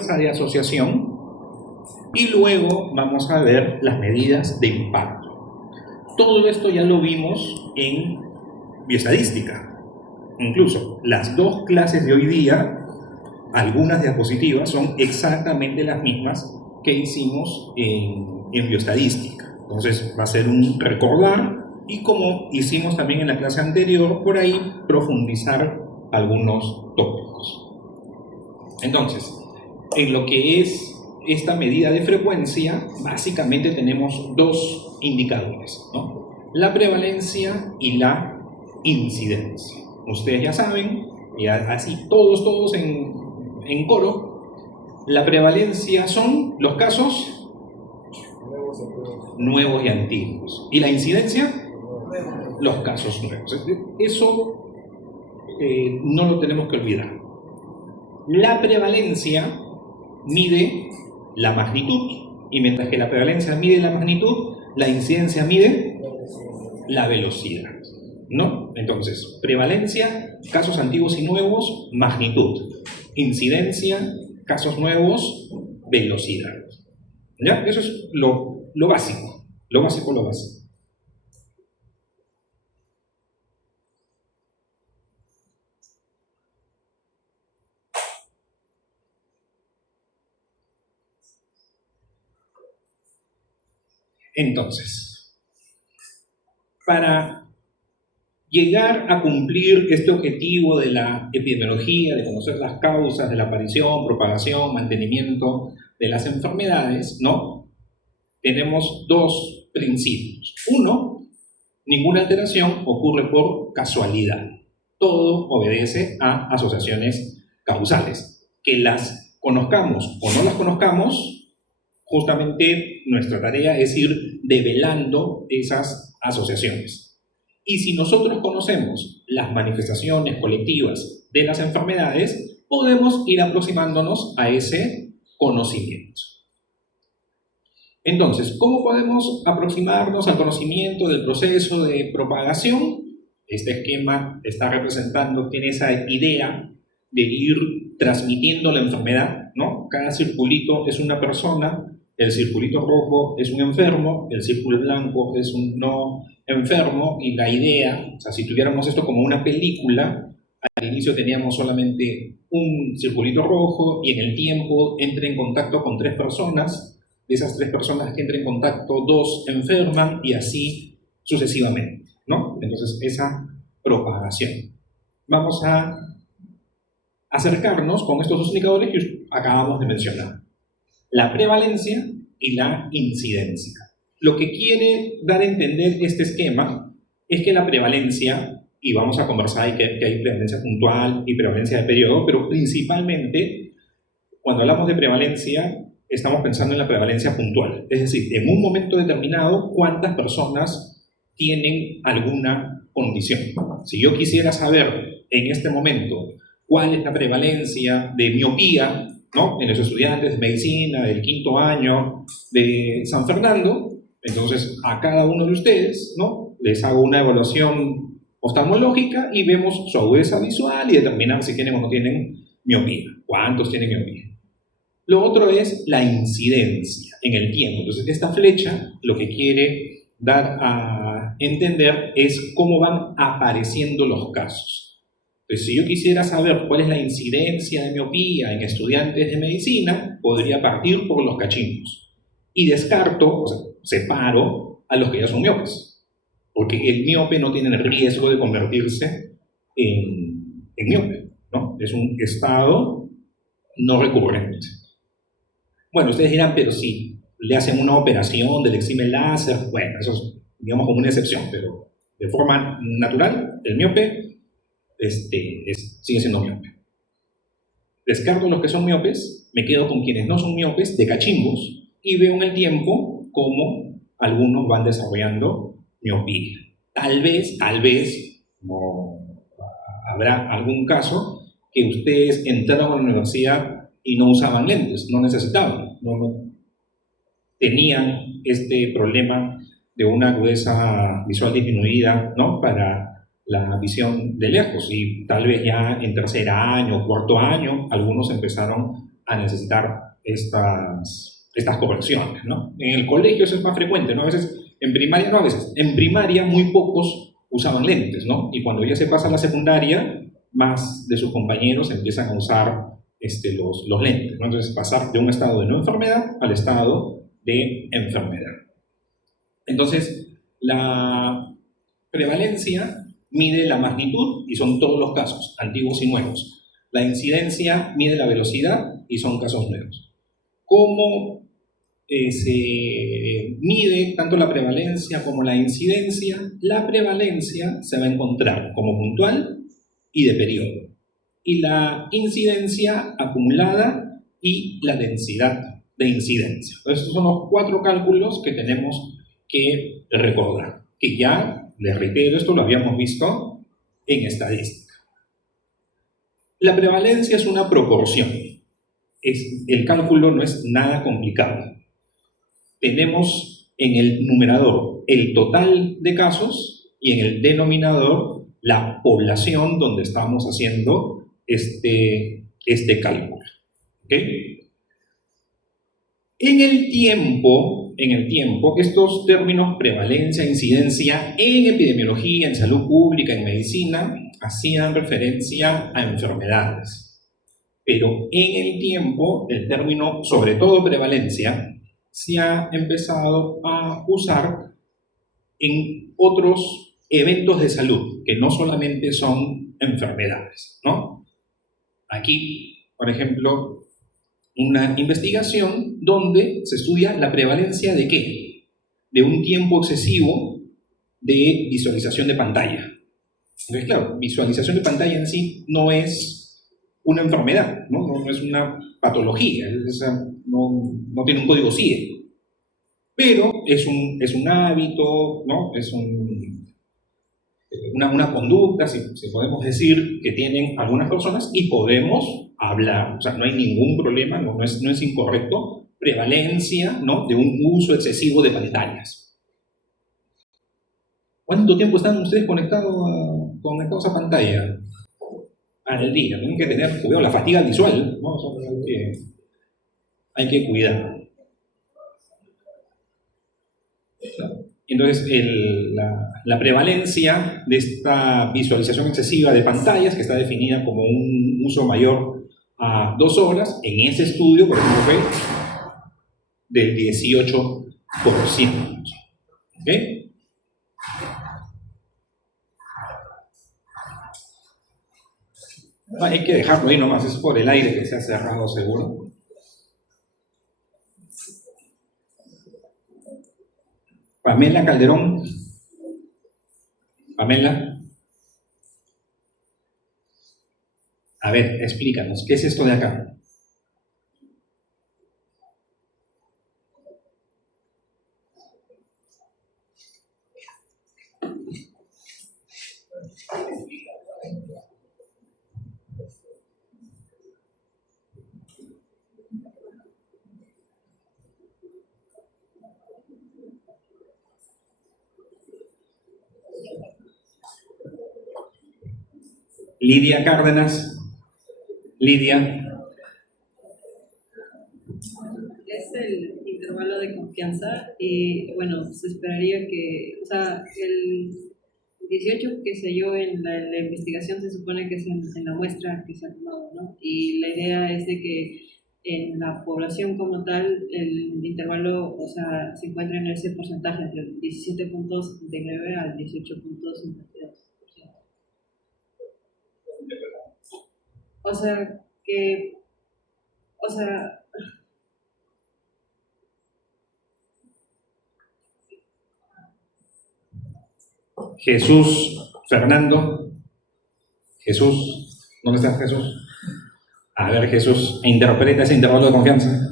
fuerza de asociación y luego vamos a ver las medidas de impacto. Todo esto ya lo vimos en bioestadística. Incluso las dos clases de hoy día, algunas diapositivas son exactamente las mismas que hicimos en bioestadística. Entonces va a ser un recordar y, como hicimos también en la clase anterior, por ahí profundizar algunos tópicos. Entonces, en lo que es esta medida de frecuencia, básicamente tenemos dos indicadores, ¿no? La prevalencia y la incidencia. Ustedes ya saben, y así todos en coro, la prevalencia son los casos nuevos y antiguos. ¿Y la incidencia? Los casos nuevos. Eso no lo tenemos que olvidar. La prevalencia mide la magnitud, y mientras que la prevalencia mide la magnitud, la incidencia mide la velocidad, ¿no? Entonces, prevalencia, casos antiguos y nuevos, magnitud. Incidencia, casos nuevos, velocidad. ¿Ya? Eso es lo básico. Lo básico. Entonces, para llegar a cumplir este objetivo de la epidemiología, de conocer las causas de la aparición, propagación, mantenimiento de las enfermedades, ¿no? Tenemos dos principios. Uno, ninguna alteración ocurre por casualidad. Todo obedece a asociaciones causales. Que las conozcamos o no las conozcamos, justamente nuestra tarea es ir develando esas asociaciones. Y si nosotros conocemos las manifestaciones colectivas de las enfermedades, podemos ir aproximándonos a ese conocimiento. Entonces, ¿cómo podemos aproximarnos al conocimiento del proceso de propagación? Este esquema está representando, tiene esa idea de ir transmitiendo la enfermedad, ¿no? Cada circulito es una persona, el circulito rojo es un enfermo, el círculo blanco es un no enfermo, y la idea, o sea, si tuviéramos esto como una película, al inicio teníamos solamente un circulito rojo y en el tiempo entra en contacto con 3 personas, de esas 3 personas que entran en contacto, 2 enferman y así sucesivamente, ¿no? Entonces, esa propagación. Vamos a acercarnos con estos dos indicadores que acabamos de mencionar: la prevalencia y la incidencia. Lo que quiere dar a entender este esquema es que la prevalencia, y vamos a conversar que hay prevalencia puntual y prevalencia de periodo, pero principalmente cuando hablamos de prevalencia estamos pensando en la prevalencia puntual, es decir, en un momento determinado cuántas personas tienen alguna condición. Si yo quisiera saber en este momento cuál es la prevalencia de miopía, ¿no?, en los estudiantes de medicina del 5º año de San Fernando, entonces a cada uno de ustedes, ¿no?, les hago una evaluación oftalmológica y vemos su agudeza visual y determinar si tienen o no tienen miopía. ¿Cuántos tienen miopía? Lo otro es la incidencia en el tiempo. Entonces, esta flecha lo que quiere dar a entender es cómo van apareciendo los casos. Entonces, si yo quisiera saber cuál es la incidencia de miopía en estudiantes de medicina, podría partir por los cachimbos. Y descarto, o sea, separo a los que ya son miopes. Porque el miope no tiene el riesgo de convertirse en miope, ¿no? Es un estado no recurrente. Bueno, ustedes dirán, pero si le hacen una operación del excimen láser, bueno, eso es, digamos, como una excepción, pero de forma natural, el miope sigue siendo miope. Descarto los que son miopes, me quedo con quienes no son miopes, de cachimbos, y veo en el tiempo cómo algunos van desarrollando miopía. Tal vez, no, habrá algún caso que ustedes entraron a la universidad y no usaban lentes, no necesitaban, no tenían este problema de una agudeza visual disminuida, ¿no?, para la visión de lejos, y tal vez ya en 3er año, 4.º año, algunos empezaron a necesitar estas correcciones, ¿no? En el colegio eso es más frecuente, ¿no? A veces, en primaria no, a veces. En primaria muy pocos usaban lentes, ¿no? Y cuando ya se pasa a la secundaria, más de sus compañeros empiezan a usar los lentes, ¿no? Entonces, pasar de un estado de no enfermedad al estado de enfermedad. Entonces, la prevalencia mide la magnitud y son todos los casos, antiguos y nuevos. La incidencia mide la velocidad y son casos nuevos. ¿Cómo se mide tanto la prevalencia como la incidencia? La prevalencia se va a encontrar como puntual y de periodo. Y la incidencia acumulada y la densidad de incidencia. Estos son los 4 cálculos que tenemos que recordar. Que ya, les reitero, esto lo habíamos visto en estadística. La prevalencia es una proporción. El cálculo no es nada complicado. Tenemos en el numerador el total de casos y en el denominador la población donde estamos haciendo este cálculo. ¿Okay? En el tiempo, estos términos prevalencia, incidencia en epidemiología, en salud pública, en medicina, hacían referencia a enfermedades. Pero en el tiempo, el término, sobre todo prevalencia, se ha empezado a usar en otros eventos de salud, que no solamente son enfermedades, ¿no? Aquí, por ejemplo, una investigación donde se estudia la prevalencia de ¿qué? De un tiempo excesivo de visualización de pantalla. Entonces, claro, visualización de pantalla en sí no es una enfermedad, no es una patología, no tiene un código CIE, pero es un hábito, ¿no? Es una conducta, si podemos decir, que tienen algunas personas y podemos hablar, o sea, no hay ningún problema, no es incorrecto, prevalencia, ¿no? De un uso excesivo de pantallas. ¿Cuánto tiempo están ustedes conectados a pantalla? Al día. Tienen que tener cuidado, la fatiga visual, ¿no? Hay que cuidar. Entonces, la prevalencia de esta visualización excesiva de pantallas, que está definida como un uso mayor a 2 horas, en ese estudio, por ejemplo, fue del 18%. ¿Ok? Hay que dejarlo ahí nomás, es por el aire que se ha cerrado seguro. Pamela Calderón. Pamela. A ver, explícanos, ¿qué es esto de acá? Lidia Cárdenas. Lidia. Es el intervalo de confianza y bueno, se esperaría que, o sea, el 18 que se halló en la investigación se supone que es en la muestra que se ha tomado, ¿no? Y la idea es de que en la población como tal, el intervalo, o sea, se encuentra en ese porcentaje entre 17.79 al 18.52%. O sea, que, o sea, Jesús Fernando. Jesús. ¿Dónde está Jesús? A ver, Jesús, interpreta ese intervalo de confianza.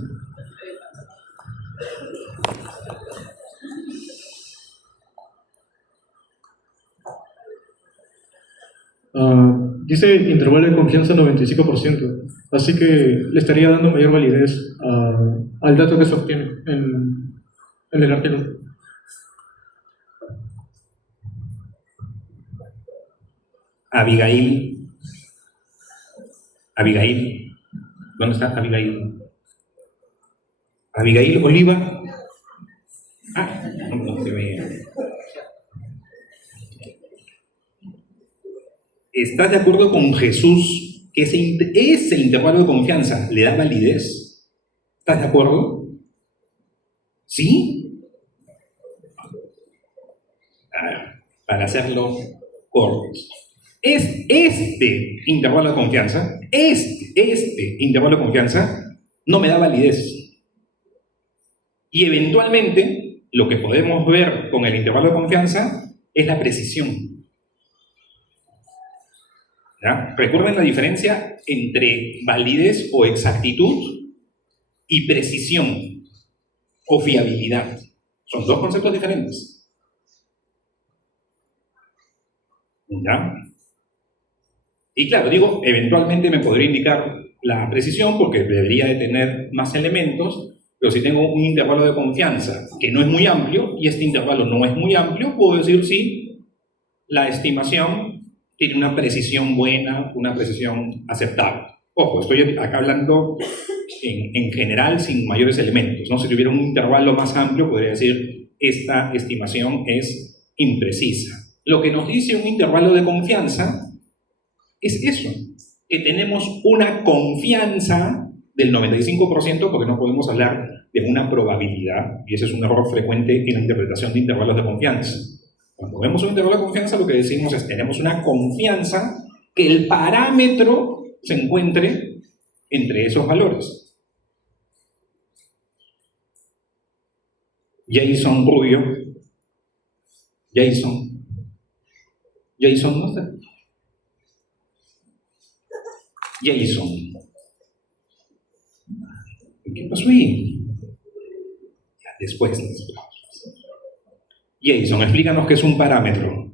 Dice intervalo de confianza 95%, así que le estaría dando mayor validez al dato que se obtiene en el artículo. Abigail. Abigail. ¿Dónde está Abigail? Abigail Oliva. No se ve. ¿Estás de acuerdo con Jesús que ese intervalo de confianza le da validez? ¿Estás de acuerdo? ¿Sí? A ver, para hacerlo corto. Es este intervalo de confianza, este intervalo de confianza no me da validez. Y eventualmente, lo que podemos ver con el intervalo de confianza es la precisión. ¿Ya? Recuerden la diferencia entre validez o exactitud y precisión o fiabilidad. Son dos conceptos diferentes. ¿Ya? Y claro, digo, eventualmente me podría indicar la precisión porque debería de tener más elementos, pero si tengo un intervalo de confianza que no es muy amplio y este intervalo no es muy amplio, puedo decir sí, la estimación tiene una precisión buena, una precisión aceptable. Ojo, estoy acá hablando en general sin mayores elementos, ¿no? Si tuviera un intervalo más amplio, podría decir esta estimación es imprecisa. Lo que nos dice un intervalo de confianza es eso, que tenemos una confianza del 95% porque no podemos hablar de una probabilidad, y ese es un error frecuente en la interpretación de intervalos de confianza. Cuando vemos un intervalo de confianza, lo que decimos es tenemos una confianza que el parámetro se encuentre entre esos valores. Jason Rubio. Jason no está. Jason. ¿Qué pasó ahí? Ya, después. Jason, explícanos qué es un parámetro.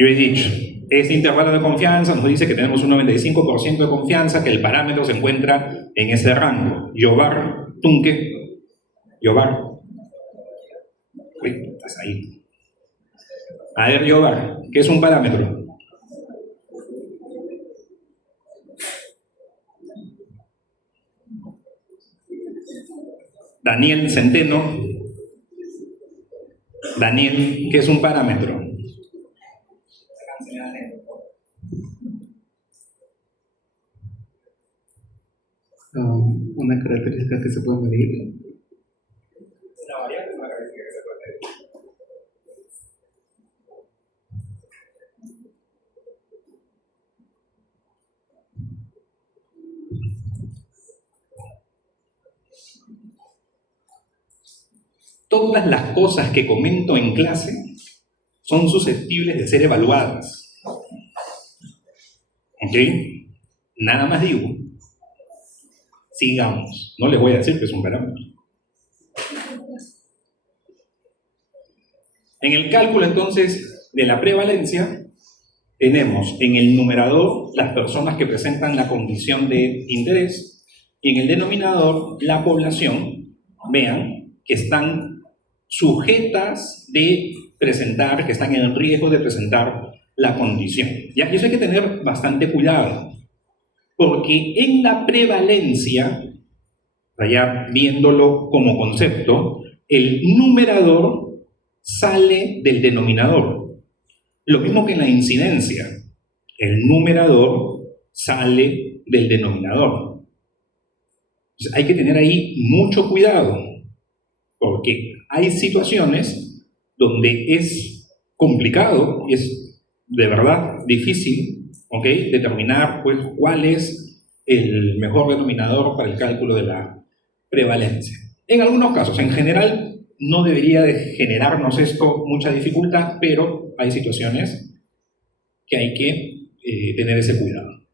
Yo he dicho, este intervalo de confianza nos dice que tenemos un 95% de confianza, que el parámetro se encuentra en ese rango. Yobar, Tunke, Yobar. Uy, estás ahí. A ver, Yobar, ¿qué es un parámetro? Daniel Centeno. Daniel, ¿qué es un parámetro? Una característica que se puede medir. Una variable, una característica que se puede medir. Todas las cosas que comento en clase son susceptibles de ser evaluadas. ¿Ok? Nada más digo. Sigamos. No les voy a decir que es un parámetro. En el cálculo, entonces, de la prevalencia, tenemos en el numerador las personas que presentan la condición de interés y en el denominador la población, vean, que están sujetas de presentar, que están en riesgo de presentar la condición. Ya, y eso hay que tener bastante cuidado, porque en la prevalencia, ya viéndolo como concepto, el numerador sale del denominador. Lo mismo que en la incidencia, el numerador sale del denominador. Entonces, hay que tener ahí mucho cuidado, porque hay situaciones donde es complicado y es de verdad difícil, ¿ok?, determinar pues, cuál es el mejor denominador para el cálculo de la prevalencia. En algunos casos, en general, no debería de generarnos esto mucha dificultad, pero hay situaciones que hay que tener ese cuidado.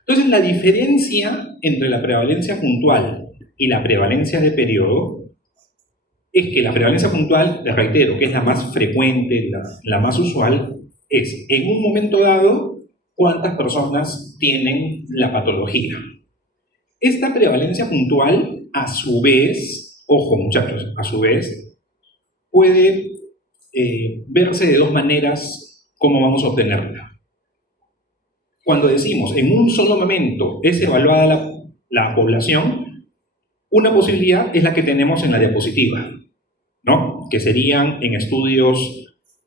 Entonces, la diferencia entre la prevalencia puntual y la prevalencia de periodo es que la prevalencia puntual, les reitero, que es la más frecuente, la más usual, es en un momento dado cuántas personas tienen la patología. Esta prevalencia puntual, a su vez, ojo muchachos, a su vez, puede verse de dos maneras cómo vamos a obtenerla. Cuando decimos en un solo momento es evaluada la población, una posibilidad es la que tenemos en la diapositiva, ¿no? Que serían en estudios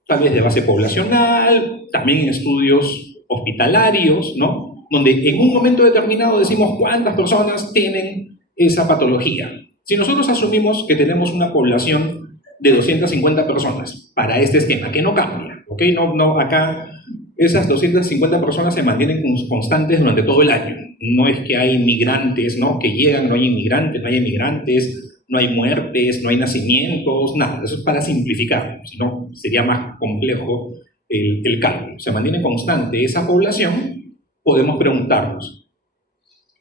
tal vez de base poblacional, también en estudios hospitalarios, ¿no? Donde en un momento determinado decimos cuántas personas tienen esa patología. Si nosotros asumimos que tenemos una población de 250 personas para este esquema, que no cambia, ¿ok? No, acá esas 250 personas se mantienen constantes durante todo el año. No es que hay inmigrantes, ¿no? Que llegan, no hay inmigrantes, no hay emigrantes, no hay muertes, no hay nacimientos, nada. Eso es para simplificar, si no sería más complejo el cálculo. Se mantiene constante esa población, podemos preguntarnos.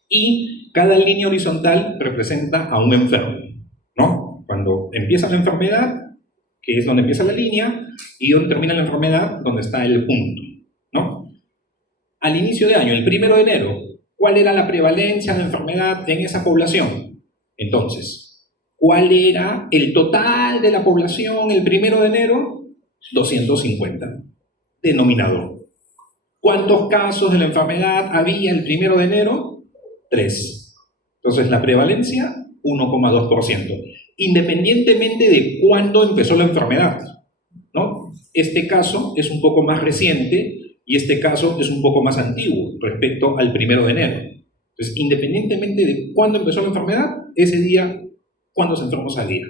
Y cada línea horizontal representa a un enfermo, ¿no? Cuando empieza la enfermedad, que es donde empieza la línea, y donde termina la enfermedad, donde está el punto, ¿no? Al inicio de año, el 1 de enero, ¿cuál era la prevalencia de enfermedad en esa población? Entonces, ¿cuál era el total de la población el 1 de enero? 250. Denominador. ¿Cuántos casos de la enfermedad había el 1 de enero? 3. Entonces, la prevalencia, 1,2%. Independientemente de cuándo empezó la enfermedad, ¿no? Este caso es un poco más reciente y este caso es un poco más antiguo respecto al 1 de enero. Entonces, independientemente de cuándo empezó la enfermedad, ese día, cuándo se enfermó salía.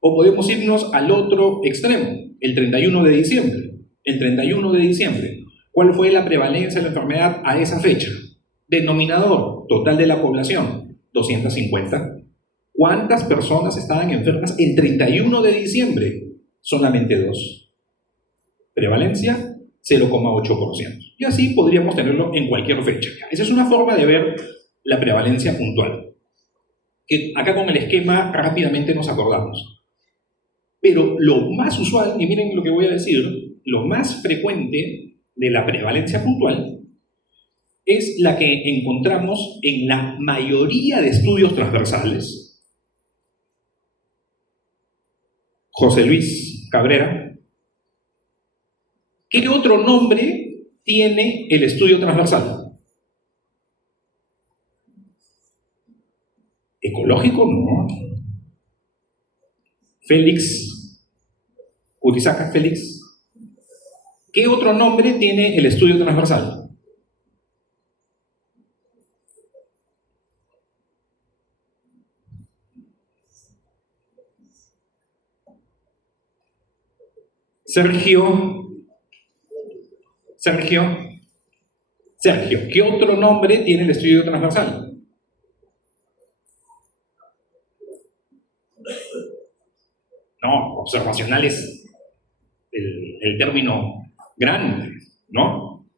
O podemos irnos al otro extremo, el 31 de diciembre. El 31 de diciembre, ¿cuál fue la prevalencia de la enfermedad a esa fecha? Denominador, total de la población, 250. ¿Cuántas personas estaban enfermas el 31 de diciembre? Solamente 2. Prevalencia, 0,8%. Y así podríamos tenerlo en cualquier fecha. Esa es una forma de ver la prevalencia puntual. Que acá con el esquema rápidamente nos acordamos. Pero lo más usual, y miren lo que voy a decir, lo más frecuente de la prevalencia puntual es la que encontramos en la mayoría de estudios transversales. José Luis Cabrera. ¿Qué otro nombre tiene el estudio transversal? ¿Ecológico? No. Félix Utizaca, Félix. ¿Qué otro nombre tiene el estudio transversal? Sergio, ¿qué otro nombre tiene el estudio transversal? No, observacional es el término grande, ¿no?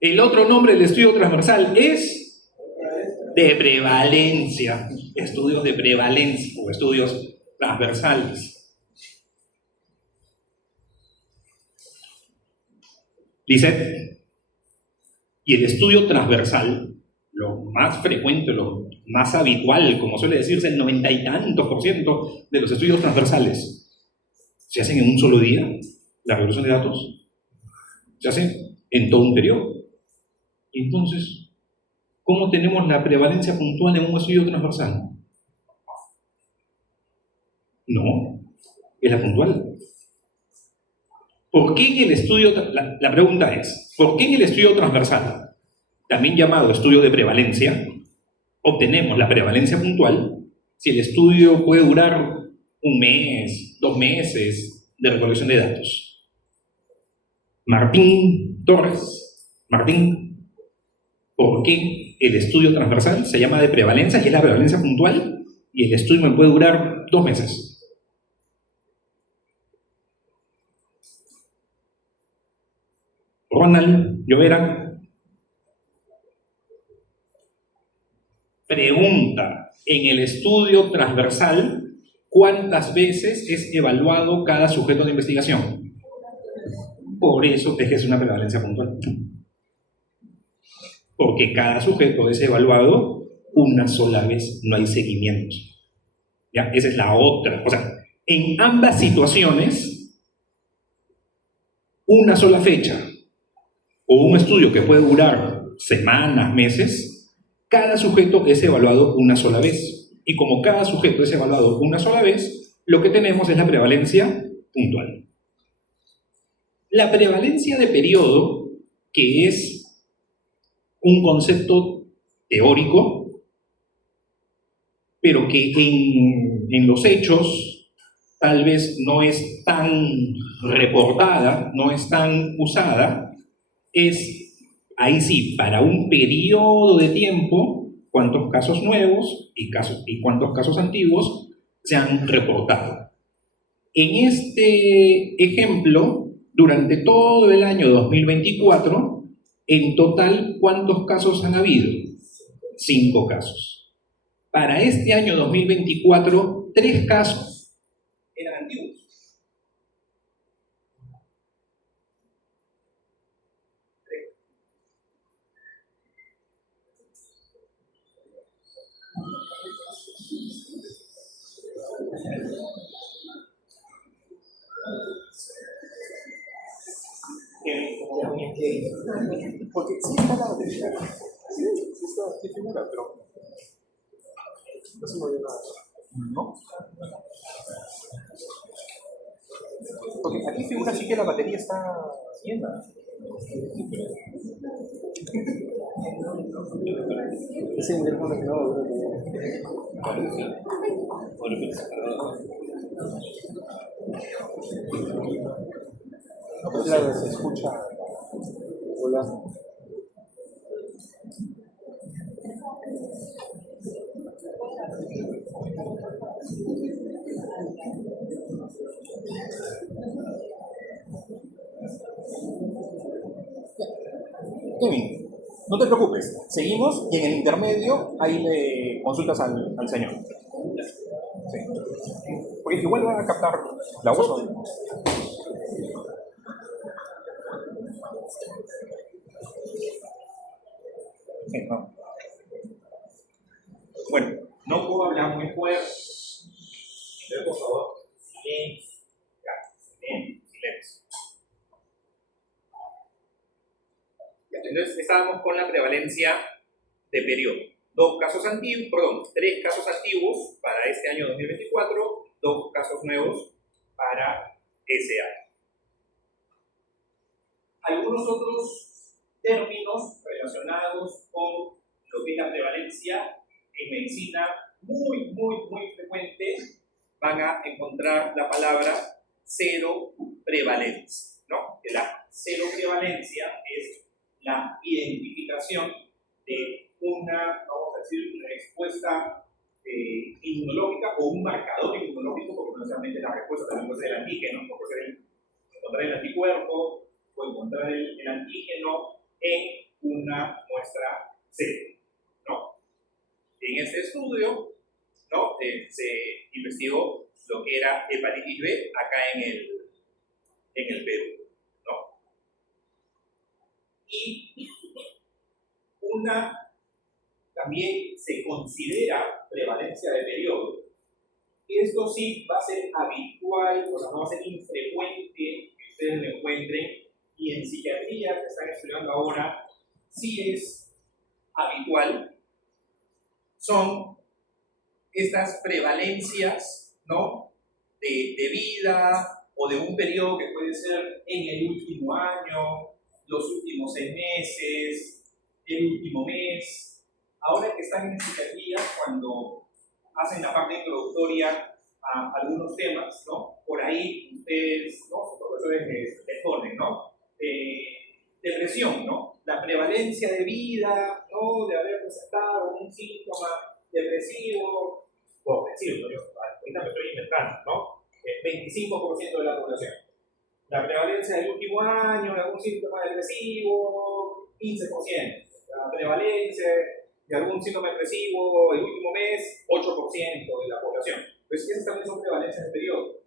El otro nombre del estudio transversal es de prevalencia, estudios de prevalencia o estudios transversales. Lisette, y el estudio transversal, lo más frecuente, lo más habitual, como suele decirse, el 90 y tantos % de los estudios transversales, ¿se hacen en un solo día? La regulación de datos se hace en todo un periodo. Entonces, ¿cómo tenemos la prevalencia puntual en un estudio transversal? No, es la puntual. ¿Por qué en el estudio, la pregunta es, ¿por qué en el estudio transversal, también llamado estudio de prevalencia, obtenemos la prevalencia puntual si el estudio puede durar 1 mes, 2 meses de recolección de datos? Martín Torres, Martín, ¿por qué el estudio transversal se llama de prevalencia y es la prevalencia puntual y el estudio me puede durar 2 meses? Ronald Llovera pregunta, en el estudio transversal, ¿cuántas veces es evaluado cada sujeto de investigación? Por eso es una prevalencia puntual. Porque cada sujeto es evaluado una sola vez no hay seguimiento. ¿Ya? Esa es la otra. O sea, en ambas situaciones, una sola fecha o un estudio que puede durar semanas, meses, cada sujeto es evaluado una sola vez. Y como cada sujeto es evaluado una sola vez, lo que tenemos es la prevalencia puntual. La prevalencia de periodo, que es un concepto teórico, pero que en los hechos tal vez no es tan reportada, no es tan usada, es, ahí sí, para un periodo de tiempo, cuántos casos nuevos y cuántos casos antiguos se han reportado. En este ejemplo, durante todo el año 2024, en total, ¿cuántos casos han habido? 5 casos. Para este año 2024, 3 casos eran antiguos. Porque sí está la batería. Sí está, sí figura, pero no se movió nada. ¿No? Porque aquí figura sí que la batería está llena. Sí, no, claro, se escucha volando. Kevin, no te preocupes, seguimos y en el intermedio ahí le consultas al señor. Sí. Porque igual va a captar la voz. Sí, no. Bueno, no puedo hablar muy fuerte. Entonces, por favor, silencio. Silencio. Entonces, estábamos con la prevalencia de periodo. 3 casos antiguos para este año 2024, 2 casos nuevos para ese año. Algunos otros términos relacionados con lo que es la prevalencia en medicina muy frecuente, van a encontrar la palabra cero prevalencia, ¿no? Que la cero prevalencia es la identificación de una, vamos a decir, respuesta inmunológica o un marcador inmunológico, porque no necesariamente la respuesta también puede ser el antígeno, puede ser encontrar el anticuerpo o encontrar el antígeno en una muestra cero, ¿no? En este estudio, ¿no? Se investigó lo que era hepatitis B acá en el Perú, ¿no? Y también se considera prevalencia de periodo, y esto sí va a ser habitual, o sea, no va a ser infrecuente que ustedes lo encuentren, y en psiquiatría que están estudiando ahora sí es habitual. Son estas prevalencias, ¿no? de vida o de un periodo que puede ser en el último año, los últimos 6 meses, el último mes. Ahora que están en psiquiatría, cuando hacen la parte introductoria a algunos temas, ¿no? Por ahí ustedes, ¿no? Sus profesores les ponen, ¿no? Depresión, ¿no? La prevalencia de vida, ¿no? De haber presentado un síntoma depresivo, por decirlo, yo ahorita me estoy inventando, ¿no? El 25% de la población. La prevalencia del último año de algún síntoma depresivo, 15%. La prevalencia de algún síntoma depresivo el último mes, 8% de la población. Pues esas también son prevalencias de periodo,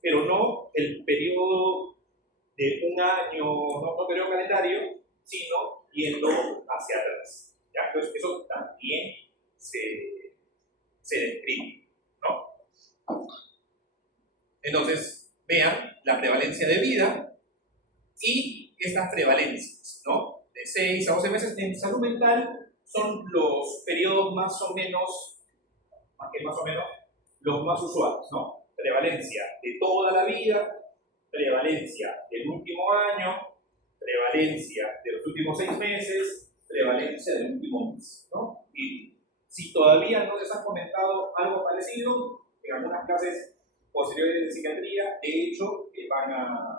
pero no el periodo de un año, no periodo calendario, sino yendo hacia atrás. ¿Ya? Entonces eso también se describe, ¿no? Entonces, vean la prevalencia de vida y estas prevalencias, ¿no? De 6 a 12 meses en salud mental son los periodos más o menos, los más usuales, ¿no? Prevalencia de toda la vida, prevalencia del último año, prevalencia de los últimos 6 meses, prevalencia del último mes, ¿no? Y si todavía no les han comentado algo parecido, en algunas clases posteriores de psiquiatría, de hecho, van a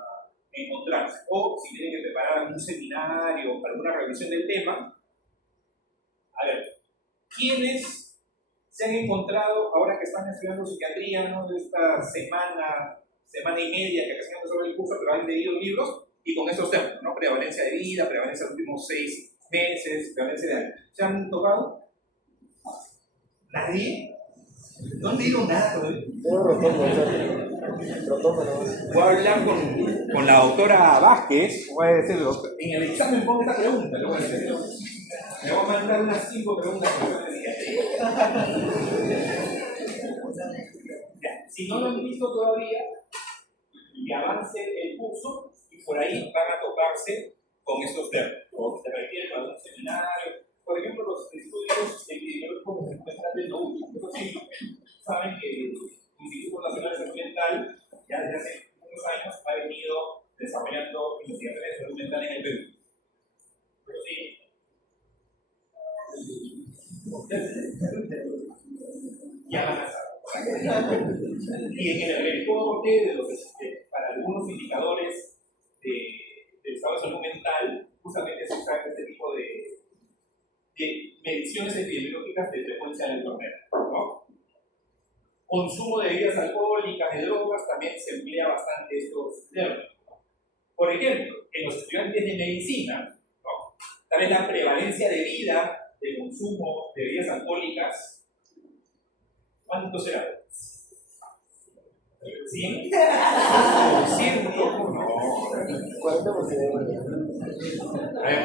encontrarse. O si tienen que preparar algún seminario para alguna revisión del tema, a ver, ¿quiénes se han encontrado, ahora que están estudiando psiquiatría, ¿no? De esta semana y media que recién empezó el curso, pero han leído libros y con esos términos, ¿no? Prevalencia de vida, prevalencia de los últimos 6 meses, prevalencia de años. ¿Se han tocado? ¿Nadie? No han leído nada todavía. Voy a hablar con la doctora Vázquez, voy a decirle, en el examen pongo esta pregunta, le voy a decir. Me voy a mandar unas 5 preguntas de psiquiatría. Si no lo han visto todavía, que avance el curso y por ahí van a toparse con estos términos. O se requiere para un seminario, por ejemplo, los estudios epidemiológicos que se encuentran en lo último. Eso sí, saben que el Instituto Nacional de Salud Mental ya desde hace unos años ha venido desarrollando investigaciones de salud mental en el Perú. Pero sí. Ya van a saber. Y en el reporte de para algunos indicadores del estado de salud mental, justamente se usa este tipo de mediciones epidemiológicas de frecuencia de la enfermedad, ¿no? Consumo de bebidas alcohólicas, de drogas, también se emplea bastante estos términos. Por ejemplo, en los estudiantes de medicina, ¿no? Tal vez la prevalencia de vida de consumo de bebidas alcohólicas, ¿cuánto será? ¿100? ¿100? No. 40%. A ver.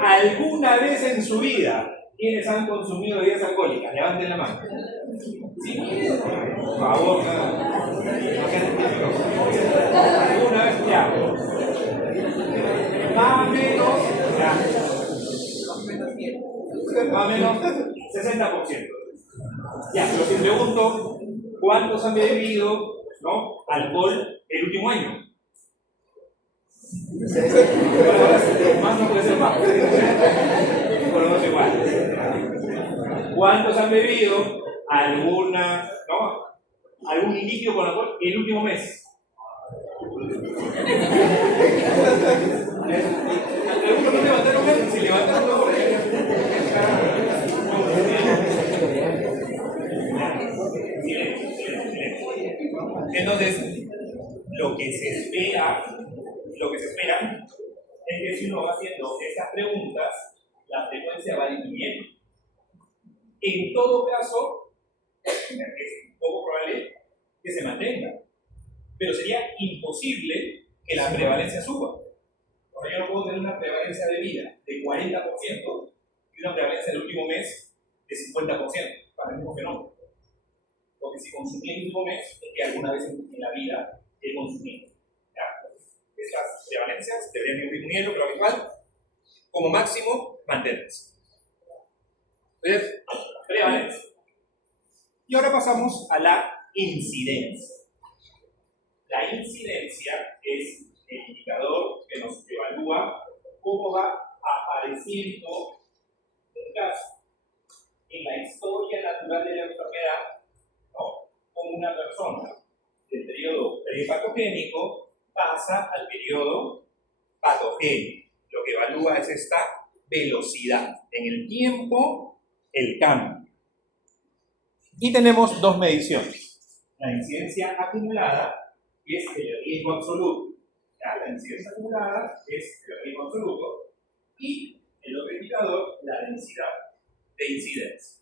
¿Alguna vez en su vida quiénes han consumido bebidas alcohólicas? Levanten la mano. ¿Sí? Por favor, ¿alguna vez ya? Más o menos, ya. Más o menos 60%. Ya, pero si pregunto, ¿cuántos han bebido, ¿no? alcohol el último año? Más no puede ser más. Por lo menos igual. ¿Cuántos han bebido algún líquido con alcohol el último mes? ¿Algunos no levantaron menos? Si levantaron dos por ahí. Entonces, lo que se espera es que si uno va haciendo estas preguntas, la frecuencia va disminuyendo. En todo caso, es poco probable que se mantenga, pero sería imposible que la prevalencia suba. O sea, yo no puedo tener una prevalencia de vida de 40% y una prevalencia del último mes de 50% para el mismo fenómeno. Porque si consumí el último mes, es que alguna vez en la vida he consumido. Estas prevalencias deberían ir disminuyendo, pero igual, como máximo, mantenerse. Entonces, prevalencia. Y ahora pasamos a la incidencia. La incidencia es el indicador que nos evalúa cómo va apareciendo el caso en la historia natural de la enfermedad, ¿no? Como una persona del periodo prepatogénico pasa al periodo patogénico. Lo que evalúa es esta velocidad en el tiempo, el cambio. Y tenemos dos mediciones. La incidencia acumulada, que es el riesgo absoluto. ¿Ya? La incidencia acumulada es el riesgo absoluto. Y el otro indicador, la densidad de incidencia.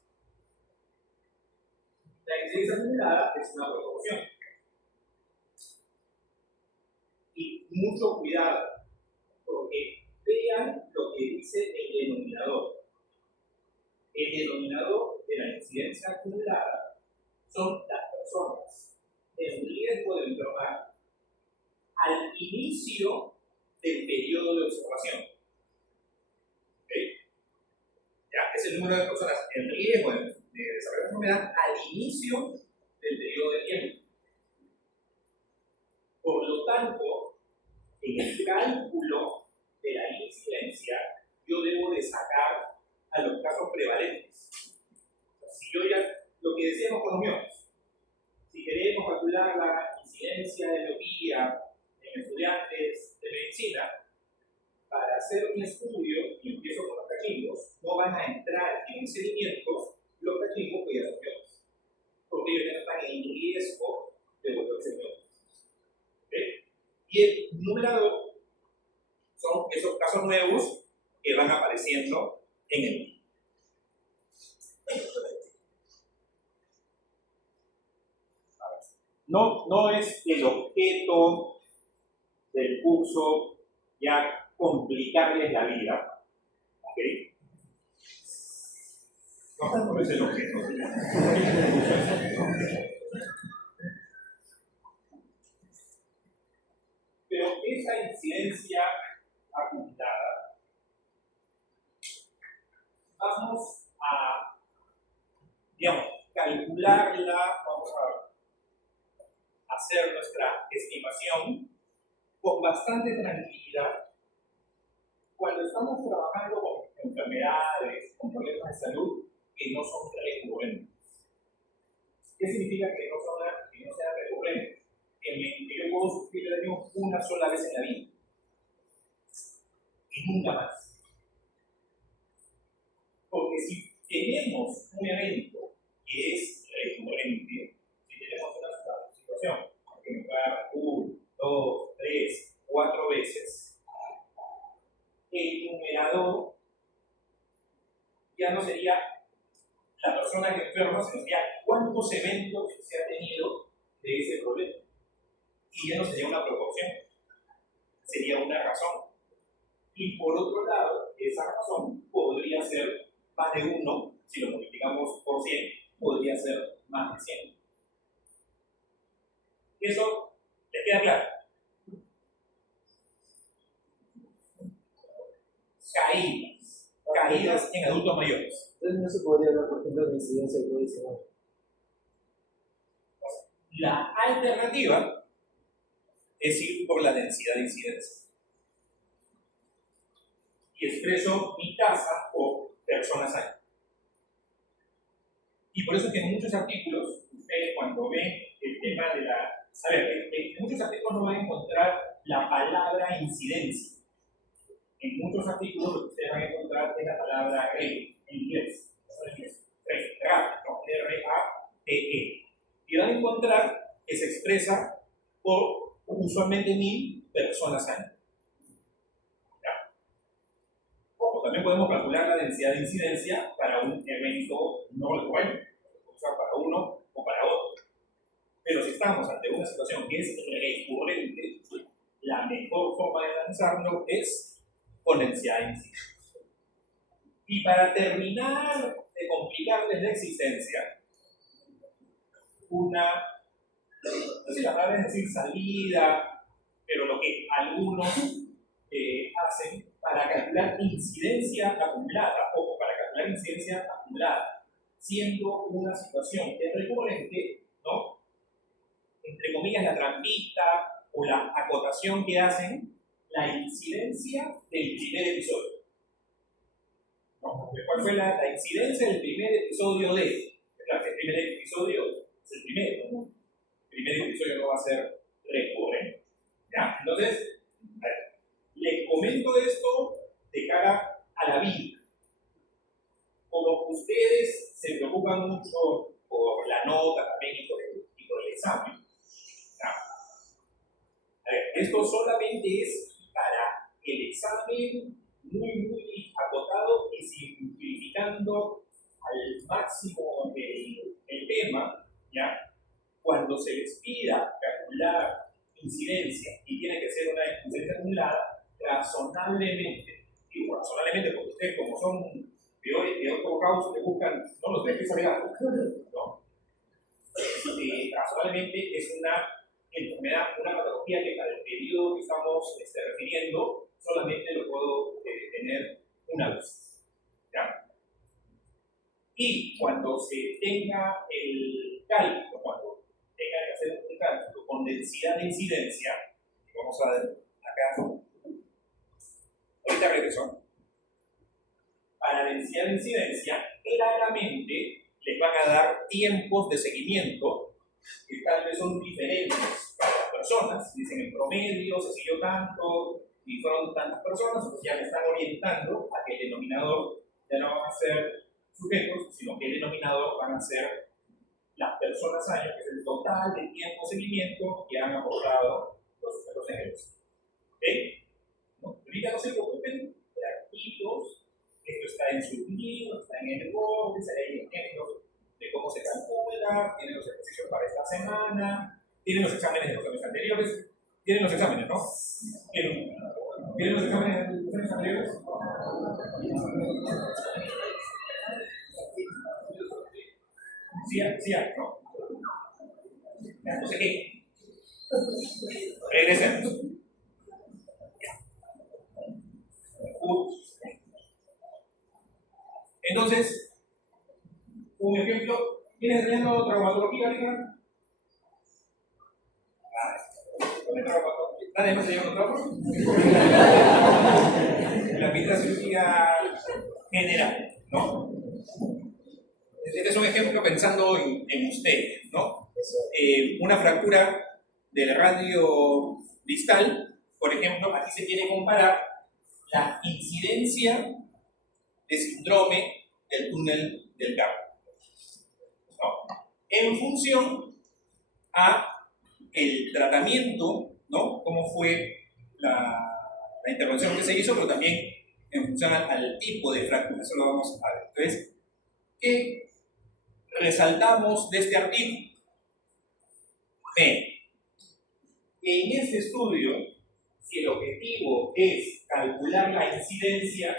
La incidencia acumulada es una proporción. Y mucho cuidado, porque vean lo que dice el denominador. el denominador de la incidencia acumulada son las personas en riesgo de enfermar al inicio del periodo de observación. ¿Ok? Ya, es el número de personas en riesgo de desarrollar la enfermedad al inicio del periodo de tiempo. Por lo tanto, en el cálculo de la incidencia, yo debo de sacar a los casos prevalentes. O sea, si yo ya, lo que decíamos con los miones, si queremos calcular la incidencia de miopía en estudiantes de medicina, para hacer un estudio, y empiezo con los cachimbos, no van a entrar en ese seguimiento los cachimbos que ya son miones, porque ellos ya están en riesgo de volverse miones. ¿Okay? Y el numerador son esos casos nuevos que van apareciendo en el. No es el objeto del curso ya complicarles la vida, ¿ok? No es el objeto. Pero esa incidencia acumulada, vamos a, digamos, calcularla, vamos a hacer nuestra estimación con bastante tranquilidad cuando estamos trabajando con enfermedades, con problemas de salud que no son recurrentes. ¿Qué significa que no sean recurrentes? Que yo puedo sufrir daño una sola vez en la vida y nunca más. Porque si tenemos un evento que es recurrente, si tenemos una situación que me va 1, 2, 3, 4 veces, el numerador ya no sería la persona que enferma, sino sería cuántos eventos se ha tenido de ese problema. Y ya no sería una proporción, sería una razón. Y por otro lado, esa razón podría ser más de 1, si lo multiplicamos por 100, podría ser más de 100. ¿Eso les queda claro? Caídas en adultos mayores. Entonces no se podría hablar, por ejemplo, de incidencia de COVID-19. La alternativa es ir por la densidad de incidencia. Y expreso mi tasa por personas año. Y por eso es que en muchos artículos, ustedes cuando ven el tema de la... A ver, en muchos artículos no van a encontrar la palabra incidencia. En muchos artículos lo que ustedes van a encontrar es la palabra rate en inglés. R-A-T-E. Y van a encontrar que se expresa por usualmente 1000 personas año. Ojo, también podemos calcular la densidad de incidencia para un evento no recurrente, o sea, para uno o para otro. Pero si estamos ante una situación que es recurrente, la mejor forma de lanzarlo es con densidad de incidencia. Y para terminar de complicarles la existencia, una, no sé si la palabra es decir salida, pero lo que algunos hacen para calcular incidencia acumulada, o para calcular incidencia acumulada, siendo una situación que es recurrente, ¿no? Entre comillas, la trampita o la acotación que hacen, la incidencia del primer episodio. ¿No? ¿Cuál fue la incidencia del primer episodio de? Claro, el primer episodio es el primero, ¿no? El primer episodio no va a ser recurrente. ¿Ya? Entonces, a ver, les comento esto de cara a la vida. Como ustedes se preocupan mucho por la nota también y por el examen, ¿ya? A ver, esto solamente es para el examen muy acotado y simplificando al máximo el tema, ¿ya? Cuando se les pida calcular incidencia y tiene que ser una incidencia acumulada, razonablemente, digo razonablemente porque ustedes como son peores mouse que buscan, no los dejes agregar, ¿no? Casualmente es una enfermedad, una patología que para el periodo que estamos refiriendo, solamente lo puedo tener una vez. ¿Ya? Y cuando se tenga el cálculo, cuando tenga que hacer un cálculo con densidad de incidencia, vamos a ver acá, ahorita regreso, para densidad de incidencia, claramente les van a dar tiempos de seguimiento que tal vez son diferentes para las personas. Dicen en promedio se siguió tanto y fueron tantas personas, pues ya me están orientando a que el denominador ya no van a ser sujetos, sino que el denominador van a ser las personas años, que es el total de tiempo de seguimiento que han aportado los sujetos en el uso. ¿Ok? ¿No? Ahorita no se preocupen, tranquilos, esto está en su libro, está en el Word, hay ejemplos de cómo se calcula, tienen los ejercicios para esta semana, tienen los exámenes de los años anteriores, tienen los exámenes, ¿no? ¿Tienen los exámenes de los años anteriores? Sí, ¿no? No sé qué. Regresemos. Entonces, un ejemplo, ¿tienes enseñando traumatología, Lina? ¿Nadie más enseñando trauma? La mitad cirugía general, ¿no? Este es un ejemplo pensando en ustedes, ¿no? Una fractura del radio distal, por ejemplo, aquí se quiere comparar la incidencia de síndrome del túnel del carpo, ¿no? En función a el tratamiento, ¿no? Cómo fue la intervención que se hizo, pero también en función al tipo de fractura. Eso lo vamos a ver. Entonces, ¿qué resaltamos de este artículo? En este estudio, si el objetivo es calcular la incidencia,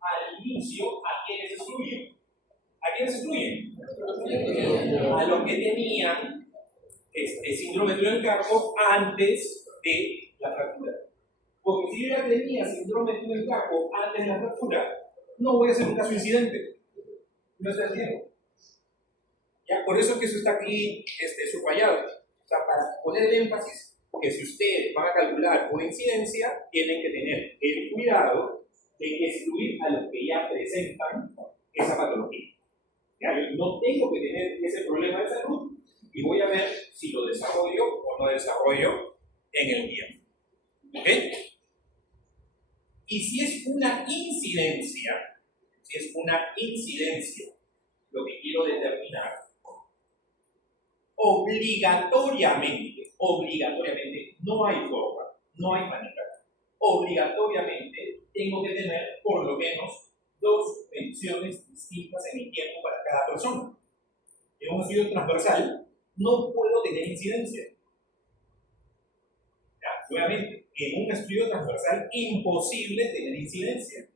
al inicio, ¿a quiénes excluyen? ¿A quiénes excluyen? A los que tenían síndrome del carpo antes de la fractura. Porque si yo ya tenía síndrome del carpo antes de la fractura, no voy a hacer un caso incidente. No está haciendo. Ya, por eso es que eso está aquí subrayado. O sea, para poner el énfasis, porque si ustedes van a calcular una incidencia, tienen que tener el cuidado de excluir a los que ya presentan esa patología. Ya, yo no tengo que tener ese problema de salud y voy a ver si lo desarrollo o no desarrollo en el tiempo. ¿Ok? Y si es una incidencia, lo que quiero determinar, obligatoriamente, no hay forma, no hay manera, obligatoriamente tengo que tener por lo menos 2 mediciones distintas en el tiempo para cada persona. En un estudio transversal no puedo tener incidencia. ¿Ya? Nuevamente, en un estudio transversal imposible tener incidencia,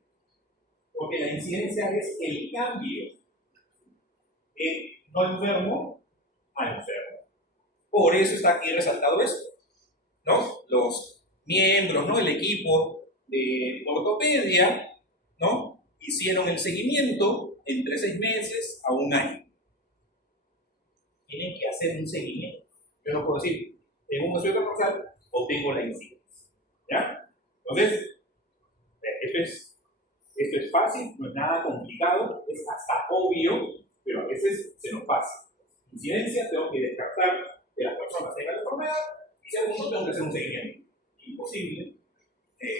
porque la incidencia es el cambio de no enfermo a enfermo. Por eso está aquí resaltado esto, ¿no? Los miembros, ¿no? El equipo de ortopedia, ¿no? Hicieron el seguimiento entre 6 meses a 1 año. Tienen que hacer un seguimiento. Yo no puedo decir, tengo un estudio transversal o tengo la incidencia. ¿Ya? Entonces, esto es fácil, no es nada complicado, es hasta obvio, pero a veces se nos pasa. Incidencia, tengo que descartar que las personas tengan la enfermedad, y segundo, tengo que hacer un seguimiento. Imposible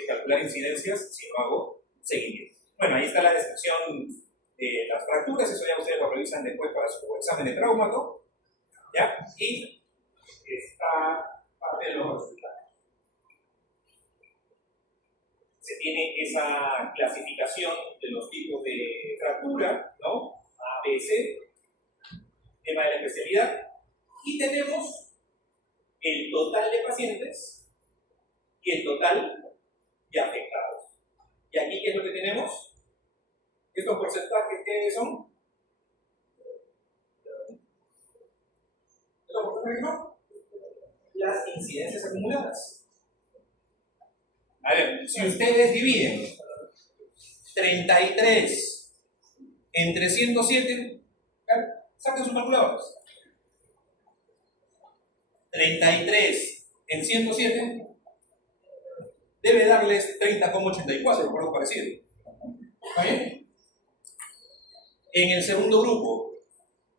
calcular incidencias si no hago seguimiento. Bueno, ahí está la descripción de las fracturas, eso ya ustedes lo revisan después para su examen de traumato, ¿ya? Y esta parte de los resultados. Se tiene esa clasificación de los tipos de fractura, ¿no? A, B, C, tema de la especialidad, y tenemos el total de pacientes y el total de afectados. Y aquí, ¿qué es lo que tenemos? ¿Estos porcentajes qué son? ¿Estos porcentajes no? Las incidencias acumuladas. A ver, si ustedes dividen 33 entre 107, saquen sus calculadores. 33 en 107 debe darles 30,84, por algo parecido. ¿Está bien? En el segundo grupo,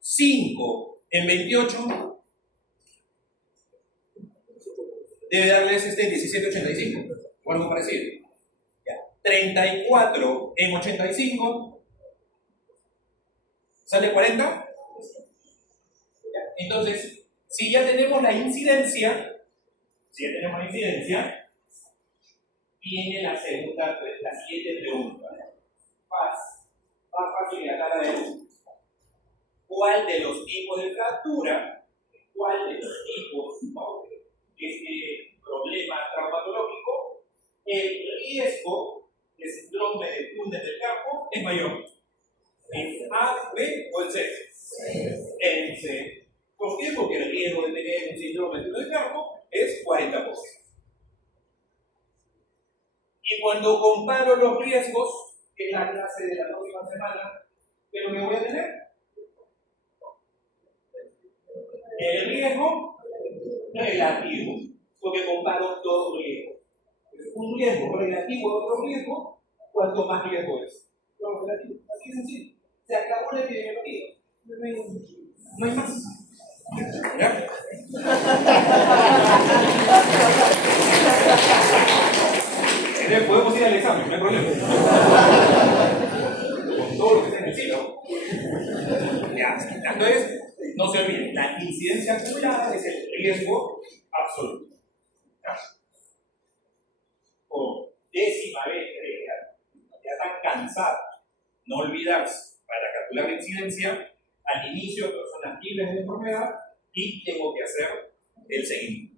5 en 28 debe darles 17,85, o algo parecido. Ya. 34 en 85 sale 40. Ya. Entonces, si ya tenemos la incidencia, viene la siguiente pregunta. Más fácil y a cara de luz. ¿Cuál de los tipos de fractura, cuál de los tipos de este problema traumatológico, el riesgo de síndrome de túnel del carpo es mayor? ¿En A, B o en C? En C. ¿Por qué? Porque el riesgo de tener un síndrome de túnel del carpo es 40%. Y cuando comparo los riesgos, que es la clase de la próxima semana, ¿qué es lo que voy a tener? El riesgo relativo, porque comparo dos riesgos. Un riesgo relativo a otro riesgo, ¿cuánto más riesgo es? Lo relativo, así de sencillo. Se acabó la epidemiología. No hay más. ¿Ya? Podemos ir al examen, no hay problema. Con todo lo que está en el cielo. Ya, entonces, no se olviden, la incidencia acumulada es el riesgo absoluto. Por décima vez, ya están cansados. No olvidarse, para calcular la incidencia, al inicio personas libres de enfermedad y tengo que hacer el seguimiento.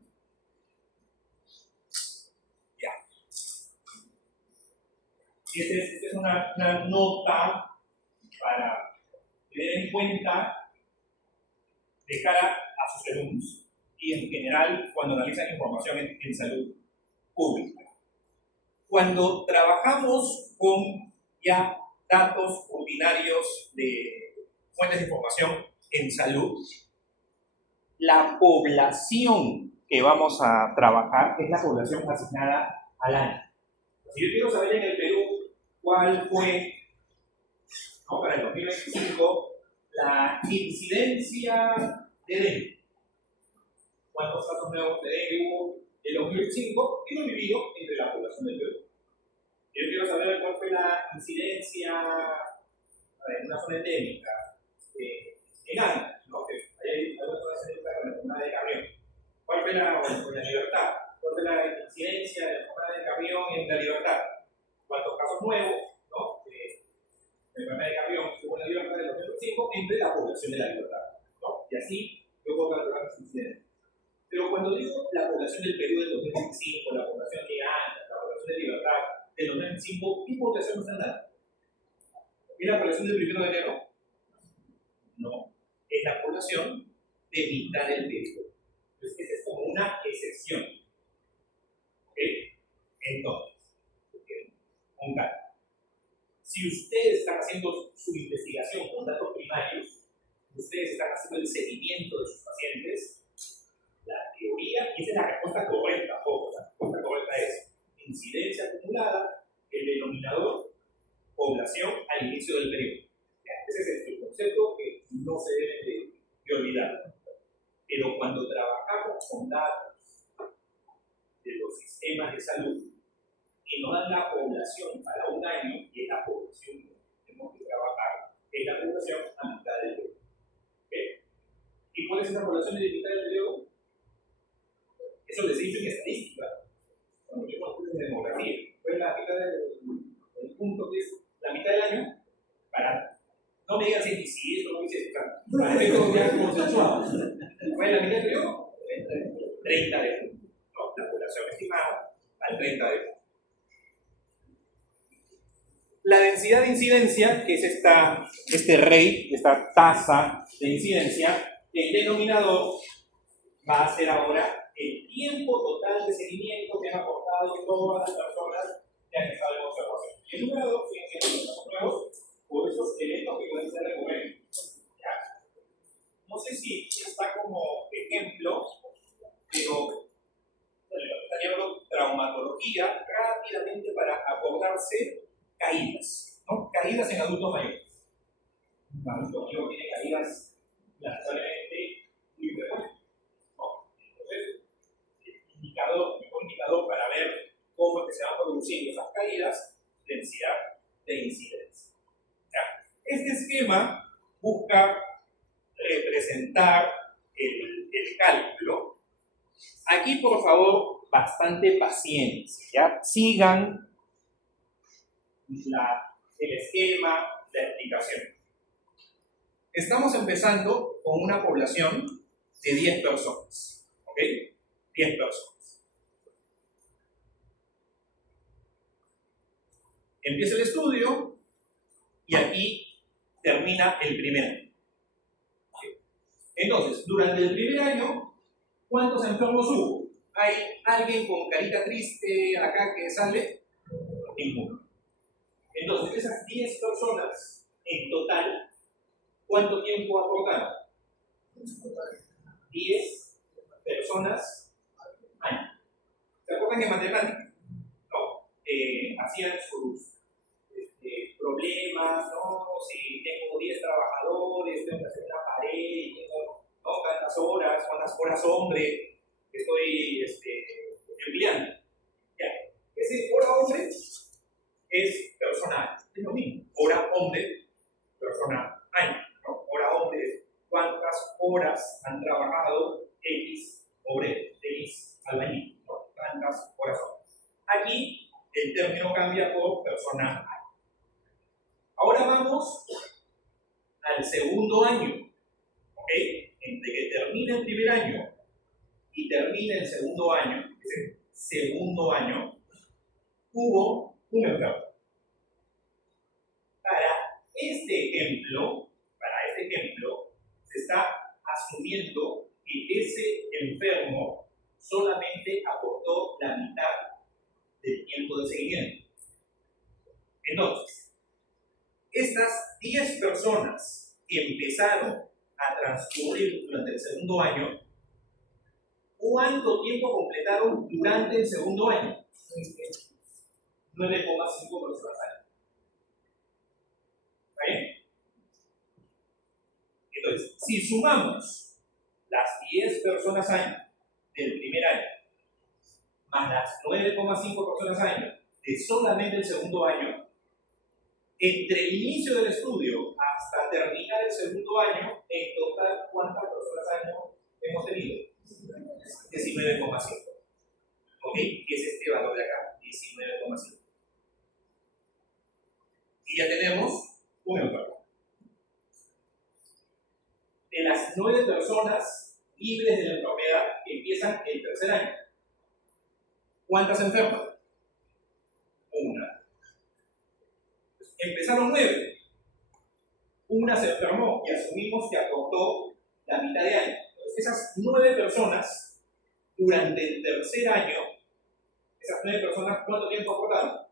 Y esta es una nota para tener en cuenta de cara a sus alumnos y en general cuando analizan información en salud pública. Cuando trabajamos con ya datos ordinarios de fuentes de información en salud, la población que vamos a trabajar es la población asignada al año. Si yo quiero saber en el Perú cuál fue, para el 2025, la incidencia de dengue. ¿Cuántos casos nuevos de dengue hubo en 2005? Y lo divido entre la población del Perú. Yo quiero saber cuál fue la incidencia en una zona endémica, en Anda, ¿no? Que hay algunas zonas endémicas con la enfermedad de Cabrión. ¿Cuál fue la Libertad? ¿Cuál fue la incidencia de la enfermedad de Cabrión en la Libertad? ¿Cuántos casos nuevos, ¿no? De enfermedad de Cabrión hubo en la Libertad del 2005 entre la población de la Libertad, ¿no? Y así yo puedo calcular las incidencias. Pero cuando digo la población del Perú del 2025, la población de Anda, la población de Libertad del 2005, ¿qué población nos están dando? ¿Es la población del 1 de enero? No, es la población de mitad del Perú. Entonces, esta es como una excepción. ¿Ok? Entonces, con calma. Si ustedes están haciendo su investigación con datos primarios, ustedes están haciendo el seguimiento de sus pacientes, la teoría, y esa es la respuesta correcta, la respuesta correcta es incidencia acumulada, el denominador, población al inicio del periodo. Ese es el concepto que no se debe de olvidar. Pero cuando trabajamos con datos de los sistemas de salud que nos dan la población para un año, y es la población que tenemos que trabajar, es la población a mitad del periodo. ¿Okay? ¿Y cuál es esa población de mitad del periodo? Eso les he dicho en estadística. Cuando yo construyo en demografía, ¿cuál es la mitad del punto que es la mitad del año? Para no me digan si esto no dice, para efectos ya consensuados. ¿Cuál es la mitad del periodo? 30 de junio. ¿No? La población estimada al 30 de junio. La densidad densidad de incidencia, que es este rate, esta tasa de incidencia, el denominador va a ser ahora el tiempo total de seguimiento que han aportado todas las personas que han estado en observación. Y el numerador siguen siendo los nuevos por esos eventos que pueden ser recurrentes. ¿Ya? No sé si está como ejemplo, pero estaría hablando traumatología rápidamente para acordarse caídas, ¿no? Caídas en adultos mayores. Un adulto mayor tiene caídas lamentablemente muy frecuentes. ¿No? Entonces, el mejor indicador para ver cómo es que se van produciendo esas caídas, densidad de incidencia. ¿Ya? Este esquema busca representar el cálculo. Aquí, por favor, bastante paciencia, ¿ya? Sigan el esquema, la explicación. Estamos empezando con una población de 10 personas, ¿ok? 10 personas. Empieza el estudio y aquí termina el primer año. Entonces, durante el primer año, ¿cuántos enfermos hubo? ¿Hay alguien con carita triste acá que sale? Ninguno. Entonces, esas 10 personas en total, ¿cuánto tiempo aportaron? 10 personas año. ¿Se acuerdan en matemáticas? ¿No? Hacían sus problemas, ¿no? Si tengo 10 trabajadores, tengo que hacer una pared, tengo, ¿no? cuántas horas hombre estoy empleando. Ya. Ese hora hombre es persona, es lo mismo. Hora hombre, persona año, ¿no? Hora hombre es cuántas horas han trabajado X obrero, X albañil, ¿no? Cuántas horas son. Aquí el término cambia por persona año. Ahora vamos al segundo año, ¿ok? Entre que termina el primer año y termina el segundo año, hubo un enfermo. Para este ejemplo, se está asumiendo que ese enfermo solamente aportó la mitad del tiempo de seguimiento. Entonces, estas 10 personas que empezaron a transcurrir durante el segundo año, ¿cuánto tiempo completaron durante el segundo año? 9,5 personas al año. ¿Está bien? Entonces, si sumamos las 10 personas año del primer año más las 9,5 personas año de solamente el segundo año, entre el inicio del estudio hasta terminar el segundo año, en total, ¿cuántas personas año hemos tenido? 19,5. ¿Ok? Que es este valor de acá, 19,5. Y ya tenemos un enfermo. De las 9 personas libres de la enfermedad que empiezan el tercer año, ¿cuántas enferman? Una. Empezaron 9. Una se enfermó y asumimos que aportó la mitad de año. Entonces, esas 9 personas, durante el tercer año, esas 9 personas, ¿cuánto tiempo aportaron?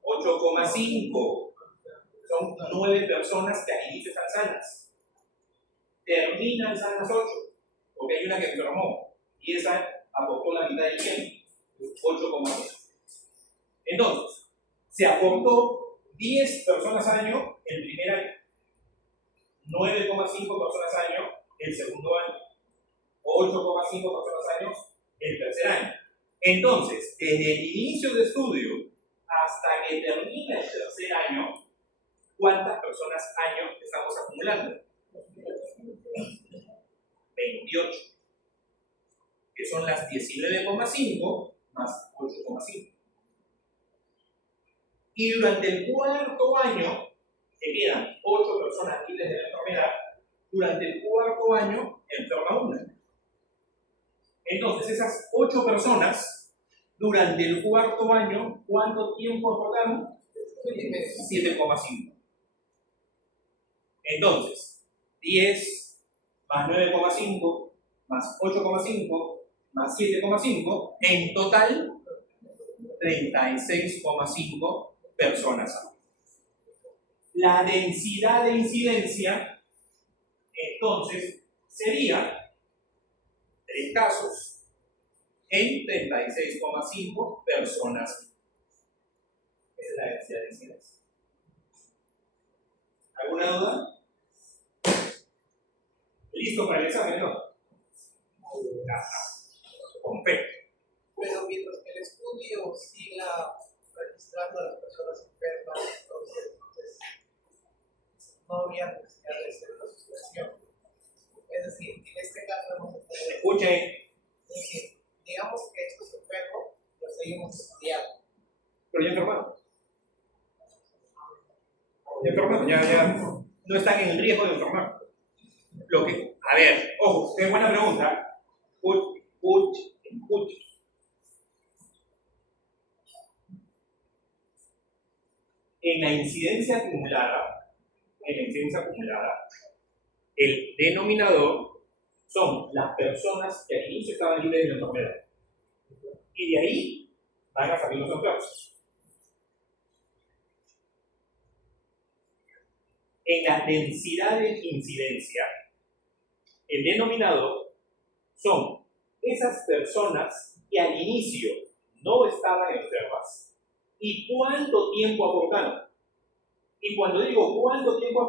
8,5. Son 9 personas que al inicio están sanas. Terminan sanas 8, porque hay una que enfermó y esa aportó la mitad del tiempo, 8,5. Entonces, se aportó 10 personas año el primer año, 9,5 personas año el segundo año, 8,5 personas año el tercer año. Entonces, desde el inicio de estudio hasta que termina el tercer año, ¿cuántas personas año estamos acumulando? 28, que son las 19,5 más 8,5. Y durante el cuarto año, que quedan 8 personas libres de la enfermedad, durante el cuarto año enferma una. Entonces, esas 8 personas Durante el cuarto año, ¿cuánto tiempo aportaron? 7,5. Entonces, 10 más 9,5 más 8,5 más 7,5, en total 36,5 personas. La densidad de incidencia, entonces, sería 3 casos en 36,5 personas. Esa es la densidad de incidencia. ¿Alguna duda? ¿Listo para el examen, no? Con fe. Pero mientras que el estudio siga registrando a las personas enfermas, entonces no habría necesidad de hacer una suspensión. Es decir, en este caso vamos a tener. Escuchen. Es decir, digamos que estos enfermos los seguimos estudiando. Pero ya enfermaron. Ya enfermaron, ya no están en riesgo de enfermar. A ver, ojo, es buena pregunta. Escuche. En la incidencia acumulada, el denominador son las personas que al inicio estaban libres de la enfermedad. Y de ahí van a salir los enfermos. En la densidad de incidencia, el denominador son esas personas que al inicio no estaban enfermas y cuánto tiempo aportaron. Y cuando digo cuánto tiempo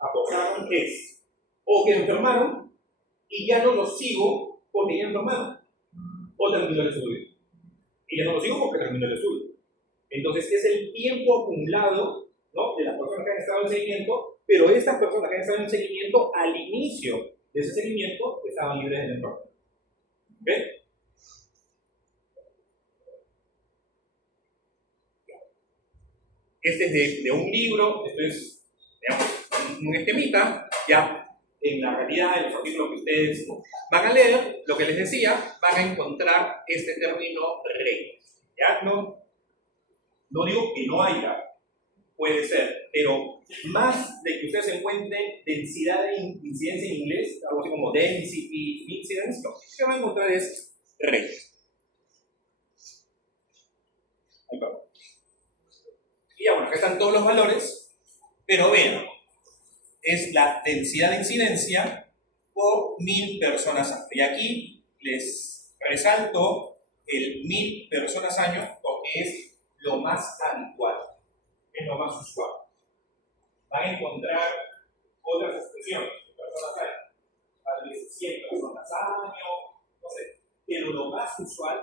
aportaron es o que enfermaron y ya no los sigo porque ya enfermaron, o terminó el estudio. Y ya no los sigo porque terminó el estudio. Entonces es el tiempo acumulado, ¿no?, de las personas que han estado en seguimiento, pero estas personas que han estado en seguimiento al inicio de ese seguimiento estaban libres de la enfermedad. ¿Ok? Este es de un libro, esto es, digamos, un esquemita, ya en la realidad, en los artículos que ustedes van a leer, lo que les decía, van a encontrar este término rey. Ya no digo que no haya, puede ser, pero más de que ustedes encuentren densidad de incidencia en inglés, algo así como density incidence, lo que van a encontrar es rey. Ahí va. Y ya bueno, acá están todos los valores, pero vean, es la densidad de incidencia por 1000 personas año. Y aquí les resalto el 1000 personas año porque es lo más habitual, es lo más usual. Van a encontrar otras expresiones, personas año, tal vez 100 personas año, no sé, pero lo más usual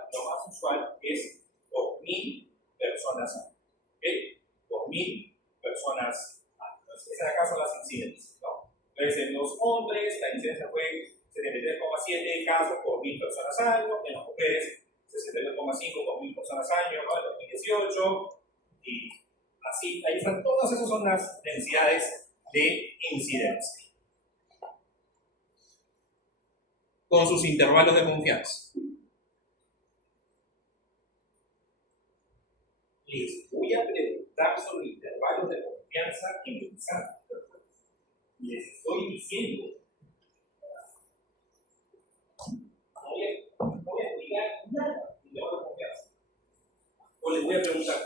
es por 1000 personas año. ¿Ok? Por 1000 personas año. Entonces, esas acá son las incidencias, ¿no? Entonces, en los hombres la incidencia fue 73,7 casos por 1000 personas año, en las mujeres 62,5 por 1000 personas año, ¿no?, en 2018, y así, ahí están, todas esas son las densidades de incidencia, con sus intervalos de confianza. Les voy a preguntar sobre intervalos de confianza en el examen. Les estoy diciendo. No voy a explicar nada de intervalos de confianza. O les voy a preguntar.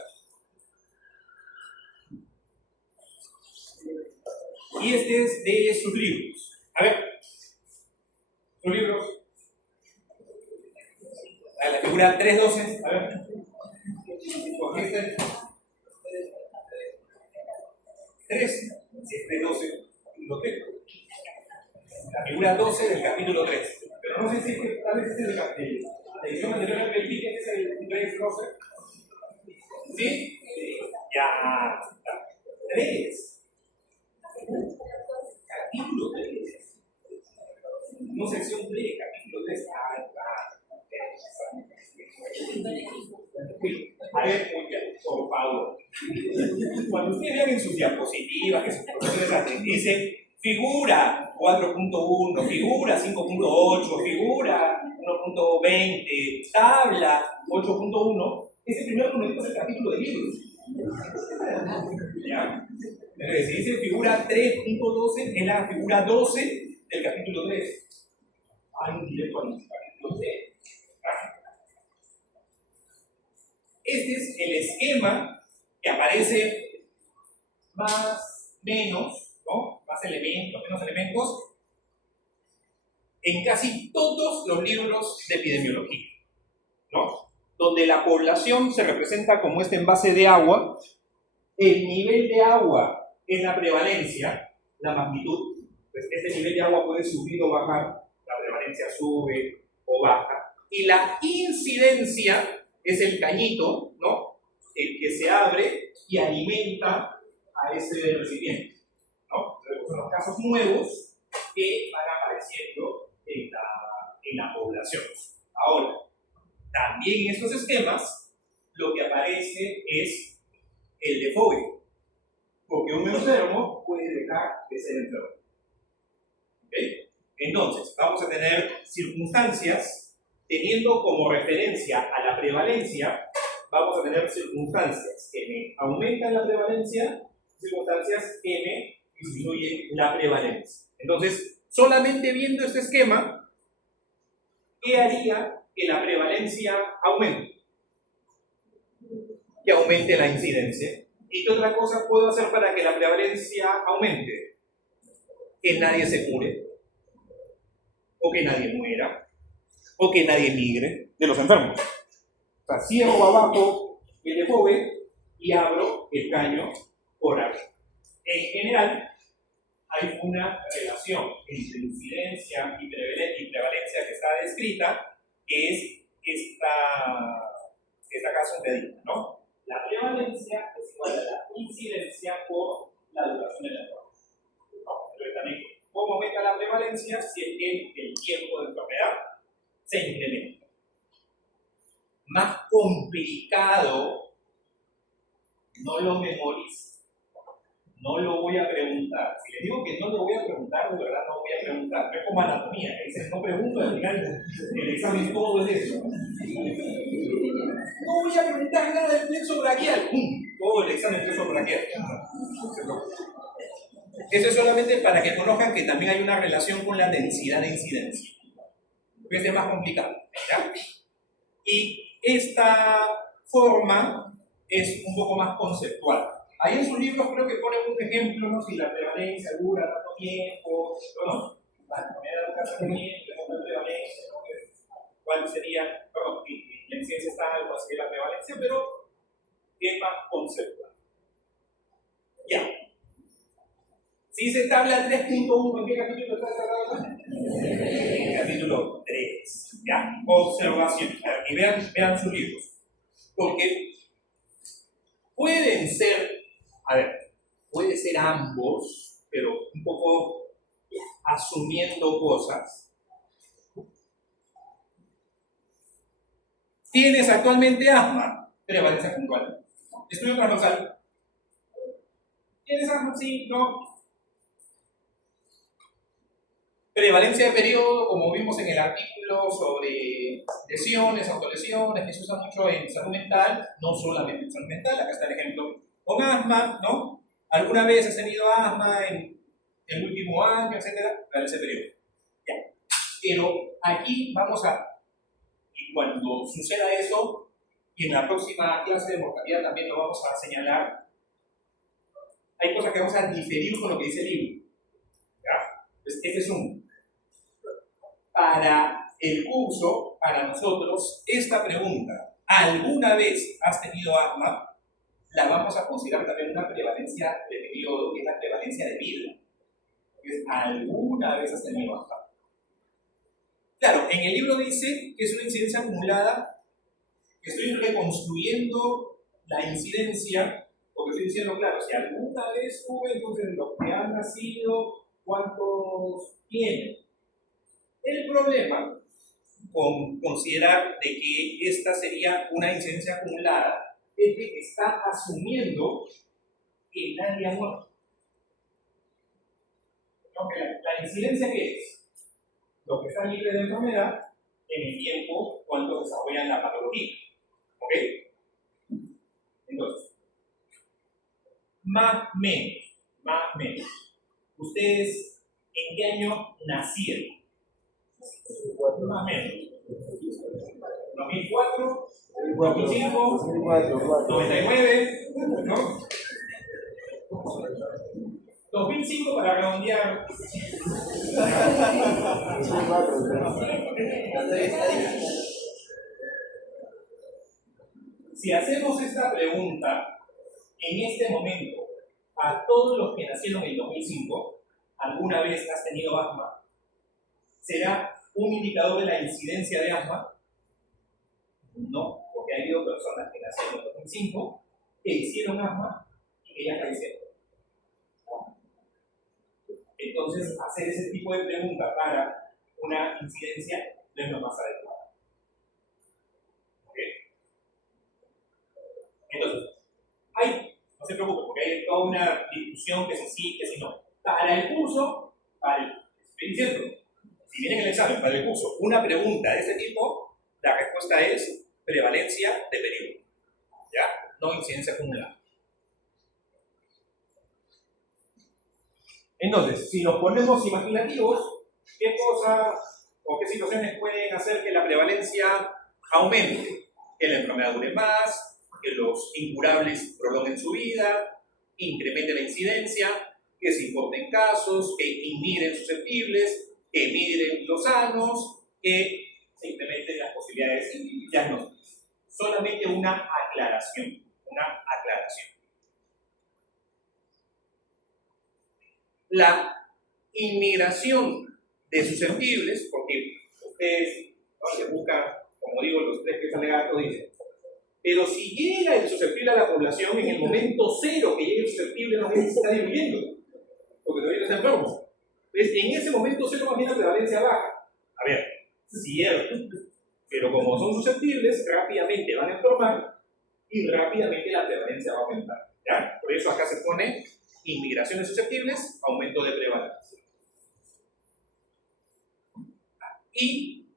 Y este es de sus libros. A ver, sus libros. A la figura 312, a ver. ¿Cogiste? 3, si es 312, lo tengo. La figura 12 del capítulo 3. Pero no sé si tal vez es la edición anterior que verifique que es el 312. ¿Sí? Ya. 3. Capítulo 3. No sección 3, capítulo 3. A ver, por favor. Cuando ustedes vean en sus diapositivas, que sus profesores hacen, dice figura figura 4.1, figura 5.8, figura 1.20, tabla 8.1, ese primer numerito es el capítulo de libros. ¿Ya? Entonces, si dice figura 3.12, es la figura 12 del capítulo 3. Hay un directo al capítulo 3. Este es el esquema que aparece más, menos, ¿no? Más elementos, menos elementos, en casi todos los libros de epidemiología, ¿no? Donde la población se representa como este envase de agua, el nivel de agua es la prevalencia, la magnitud, pues este nivel de agua puede subir o bajar, la prevalencia sube o baja, y la incidencia es el cañito, ¿no? El que se abre y alimenta a ese recipiente, ¿no? Entonces, son los casos nuevos que van apareciendo en la población. Ahora, también en estos esquemas, lo que aparece es el defogue, porque un enfermo puede dejar de ser enfermo. ¿Okay? Entonces, vamos a tener circunstancias, teniendo como referencia a la prevalencia, vamos a tener circunstancias que me aumentan la prevalencia, circunstancias que me disminuyen la prevalencia. Entonces, solamente viendo este esquema, ¿qué haría que la prevalencia aumente? Que aumente la incidencia. ¿Y qué otra cosa puedo hacer para que la prevalencia aumente? Que nadie se cure, o que nadie muera, o que nadie migre de los enfermos. O sea, cierro abajo el defogue y abro el caño por arriba. En general, hay una relación entre incidencia y prevalencia que está descrita, que es esta casa medida, ¿no? La prevalencia es igual a la incidencia por la duración de la enfermedad. ¿No? Entonces también, ¿cómo aumenta la prevalencia? Si es que el tiempo de enfermedad se incrementa. Más complicado, no lo memorizo. No lo voy a preguntar. Si les digo que no lo voy a preguntar, de verdad no voy a preguntar. No es como anatomía, que dicen no pregunto, al final el examen todo es eso. No voy a preguntar nada del plexo braquial. ¡Pum! Todo el examen del plexo braquial. Eso es solamente para que conozcan que también hay una relación con la densidad de incidencia. Porque es más complicado. ¿Ya? Y esta forma es un poco más conceptual. Ahí en sus libros creo que ponen un ejemplo, ¿no? Si la prevalencia dura tanto tiempo, ¿no? Vale, la prevalencia, ¿no? ¿Cuál sería? Perdón, la incidencia está algo así de la prevalencia, pero es más conceptual. Ya. Si se tabla 3.1, ¿en qué capítulo está tratado? En el capítulo 3. Ya. Observación. Y vean sus libros. Porque pueden ser, puede ser ambos, pero un poco asumiendo cosas. ¿Tienes actualmente asma? Prevalencia puntual. Estudio transversal. ¿Tienes asma? Sí, no. Prevalencia de periodo, como vimos en el artículo sobre lesiones, autolesiones, que se usa mucho en salud mental, no solamente en salud mental, acá está el ejemplo con asma, ¿no? ¿Alguna vez has tenido asma en el último año, etcétera? Prevalencia de periodo. Ya. Pero aquí vamos a, y cuando suceda eso, y en la próxima clase de mortalidad también lo vamos a señalar, hay cosas que vamos a diferir con lo que dice el libro. ¿Ya? Entonces, este es un. Para el curso, para nosotros, esta pregunta, ¿alguna vez has tenido asma? La vamos a considerar también una prevalencia de periodo, que es la prevalencia de vida. Es, ¿alguna vez has tenido asma? Claro, en el libro dice que es una incidencia acumulada, que estoy reconstruyendo la incidencia, porque estoy diciendo, claro, si alguna vez tuve, entonces los que han nacido, ¿cuántos tienen? El problema con considerar de que esta sería una incidencia acumulada es que está asumiendo que nadie ha muerto. Aunque la incidencia, ¿qué es? Los que están libres de enfermedad en el tiempo cuando desarrollan la patología. ¿Ok? Entonces, más menos. ¿Ustedes en qué año nacieron? Más o menos. 2004, 2005, 99, ¿no? 2005 para redondear. Si hacemos esta pregunta en este momento a todos los que nacieron en 2005, ¿alguna vez has tenido asma? ¿Será un indicador de la incidencia de asma? No, porque ha habido personas que nacieron en 2005 que hicieron asma y que ya fallecieron. Entonces, hacer ese tipo de pregunta para una incidencia no es lo más adecuado. ¿Ok? Entonces, no se preocupen, porque hay toda una discusión que si sí, que si no. Para el curso, estoy diciendo, si viene en el examen para el curso una pregunta de este tipo, la respuesta es prevalencia de periodo. ¿Ya? No incidencia acumulada. Entonces, si nos ponemos imaginativos, ¿qué cosas o qué situaciones pueden hacer que la prevalencia aumente? Que la enfermedad dure más, que los incurables prolonguen su vida, incremente la incidencia, que se importen casos, que inmigren susceptibles, que emigren los sanos, que se incrementen las posibilidades diagnósticas. Solamente una aclaración. La inmigración de susceptibles, porque ustedes no se buscan, como digo, los tres que salen gato dicen, pero si llega el susceptible a la población, en el momento cero que llegue el susceptible, no se está disminuyendo, porque todavía está enfermo. Entonces, en ese momento cero más bien la prevalencia baja. A ver, cierto, pero como son susceptibles, rápidamente van a enfermar y rápidamente la prevalencia va a aumentar. ¿Ya? Por eso acá se pone inmigraciones susceptibles, aumento de prevalencia. Y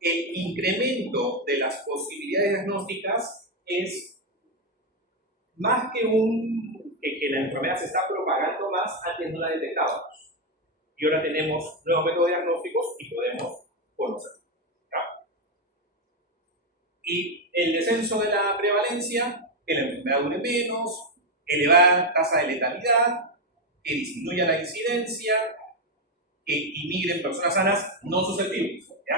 el incremento de las posibilidades diagnósticas es más que que la enfermedad se está propagando más, antes no la detectábamos. Y ahora tenemos nuevos métodos diagnósticos y podemos conocer. ¿Ya? Y el descenso de la prevalencia, que la enfermedad dure menos, elevada tasa de letalidad, que disminuya la incidencia, que inmigren personas sanas no susceptibles. ¿Ya?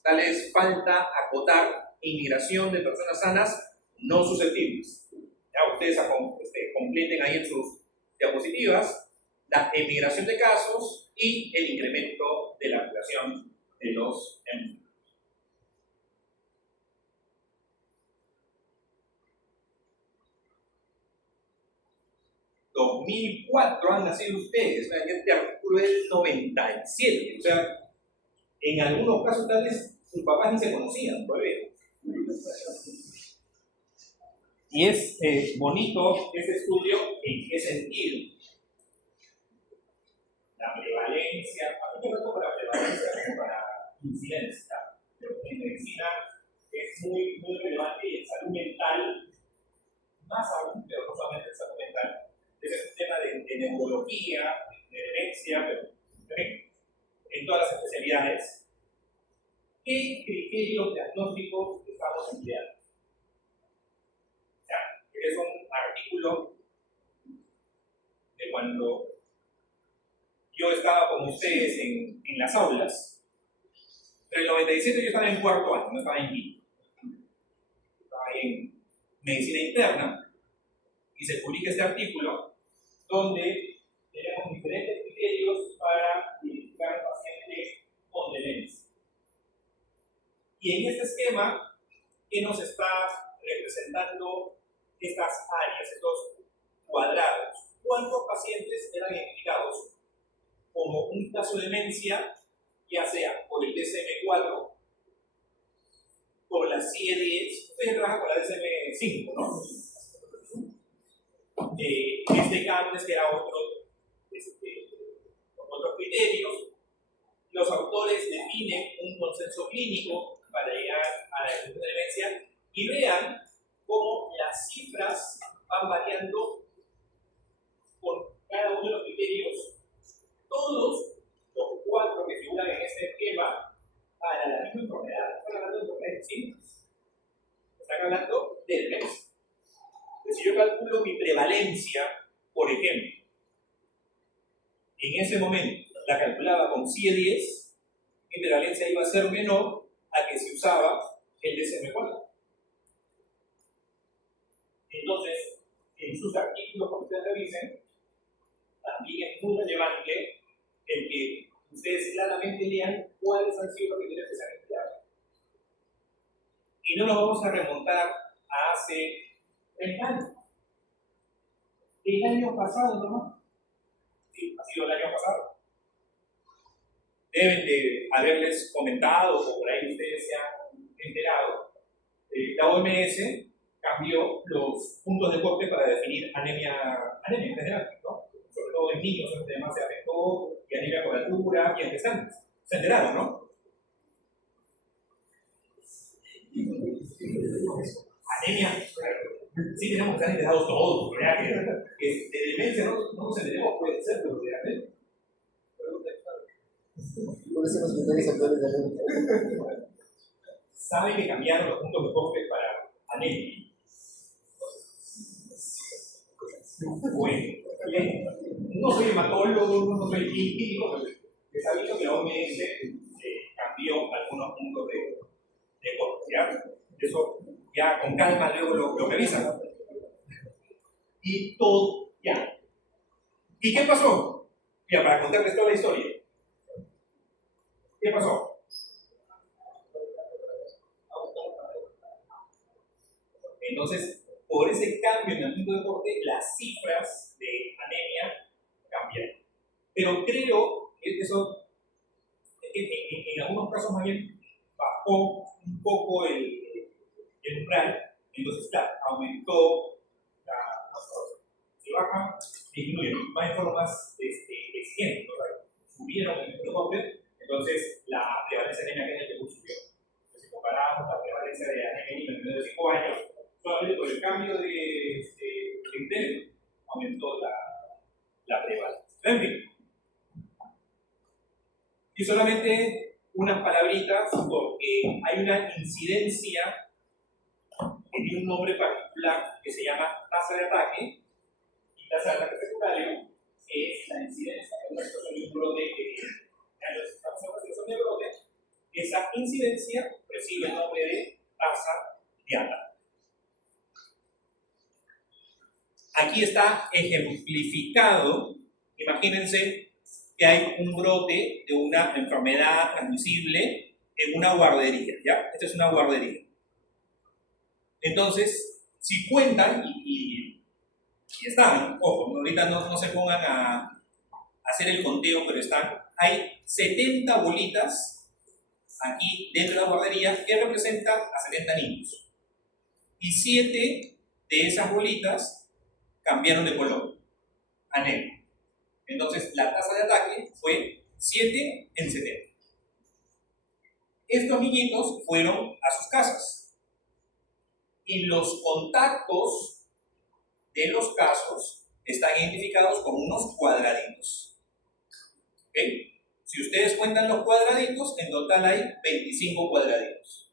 Acá les falta acotar inmigración de personas sanas no susceptibles. Ya ustedes completen ahí en sus diapositivas la emigración de casos y el incremento de la población de los enfermos. 2004 han nacido ustedes, este artículo es del 97, o sea, en algunos casos tal vez sus papás ni se conocían todavía. Y es bonito este estudio, ¿en qué sentido? La prevalencia, a mí me toca la prevalencia como para incidencia, pero en medicina es muy relevante y en salud mental, más aún, pero no solamente en salud mental. Ese es un tema de neurología, de demencia, pero en todas las especialidades. ¿Qué criterios diagnósticos estamos empleando? Es un artículo de cuando yo estaba con ustedes en las aulas. En el 97 yo estaba en cuarto año, no estaba en quinto. Estaba en medicina interna y se publica este artículo donde tenemos diferentes criterios para identificar pacientes con demencia. Y en este esquema, ¿qué nos está representando estas áreas, estos cuadrados? ¿Cuántos pacientes eran identificados como un caso de demencia, ya sea por el DSM-4, por la CIE-10? Ustedes trabajan con la DSM-5, ¿no? Este CAMNES, que era otro criterios, los autores definen un consenso clínico para llegar a la definición de demencia y vean cómo las cifras van variando con cada uno de los criterios, todos los 4 que figuran en este esquema para la misma enfermedad. Están hablando de enfermedades distintas. Están hablando de demencia. Entonces, si yo calculo mi prevalencia, por ejemplo, en ese momento la calculaba con CIE-10, mi prevalencia iba a ser menor a que si usaba el DSM-4. Entonces, en sus artículos que ustedes revisen, también es muy relevante el que ustedes claramente lean cuáles han sido los criterios que se han empleado. Y no nos vamos a remontar a hace 30 años. El año pasado, ¿no? Sí, ha sido el año pasado. Deben de haberles comentado, o por ahí ustedes se han enterado, la OMS cambió los puntos de corte para definir anemia en general, ¿no? Sobre todo en niños, este tema se afectó, y anemia por altura, y en gestantes. Se enteraron, ¿no? Anemia, sí tenemos que estar enterados todos, ¿verdad? Que de demencia no nos enteremos, puede ser, pero realmente. ¿Saben que cambiaron los puntos de corte para anemia? Bueno, no soy hematólogo, no soy químico, pero he sabido que la OMS cambió algunos puntos de corte, ¿ya? Eso ya con calma luego lo revisan. Y todo, ya. ¿Y qué pasó? Ya, para contarles toda la historia. ¿Qué pasó? Entonces, por ese cambio en el punto de corte, las cifras de anemia cambiaron. Pero creo que eso, en algunos casos más bien, bajó un poco el umbral, entonces claro, aumentó la se baja, disminuye, no hay formas exigentes, subieron el punto de corte, entonces la prevalencia de anemia en el Perú subió. Entonces, si comparamos la prevalencia de anemia en menores de 5 años, solamente por el cambio de criterio aumentó la prevalencia. En fin. Y solamente unas palabritas porque hay una incidencia que tiene un nombre particular que se llama tasa de ataque y tasa de ataque secundario, que es la incidencia de un brote que estamos en una situación de brote. Esa incidencia recibe el nombre de tasa de ataque. Aquí está ejemplificado, imagínense que hay un brote de una enfermedad transmisible en una guardería, ¿ya? Esta es una guardería. Entonces, si cuentan, y están, ojo, ahorita no se pongan a hacer el conteo, pero hay 70 bolitas aquí dentro de la guardería que representan a 70 niños. Y 7 de esas bolitas cambiaron de color, anemia. Entonces, la tasa de ataque fue 7 en 70. Estos niñitos fueron a sus casas. Y los contactos de los casos están identificados con unos cuadraditos. ¿Okay? Si ustedes cuentan los cuadraditos, en total hay 25 cuadraditos.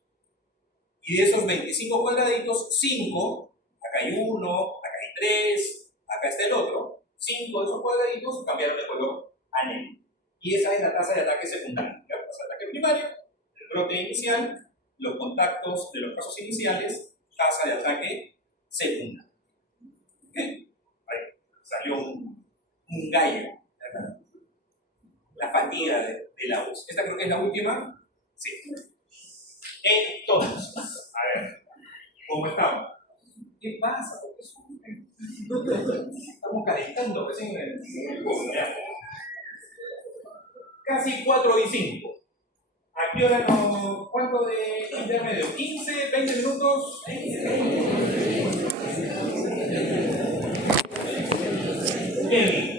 Y de esos 25 cuadraditos, 5, acá hay 1, acá hay 3, acá está el otro, 5 de esos cuadraditos cambiaron de color anemia. Y esa es la tasa de ataque secundario. La tasa de ataque primario, el brote inicial, los contactos de los casos iniciales, tasa de ataque secundario. ¿Okay? Ahí salió un gallo. La fatiga de la voz. Esta creo que es la última. Sí. Entonces, a ver, ¿cómo estamos? ¿Qué pasa? ¿Por qué sufren? Estamos calentando recién en el curso, ¿ya? Casi 4:05. ¿A qué hora nos... ¿Cuánto de intermedio? ¿15, 20 minutos? Bien.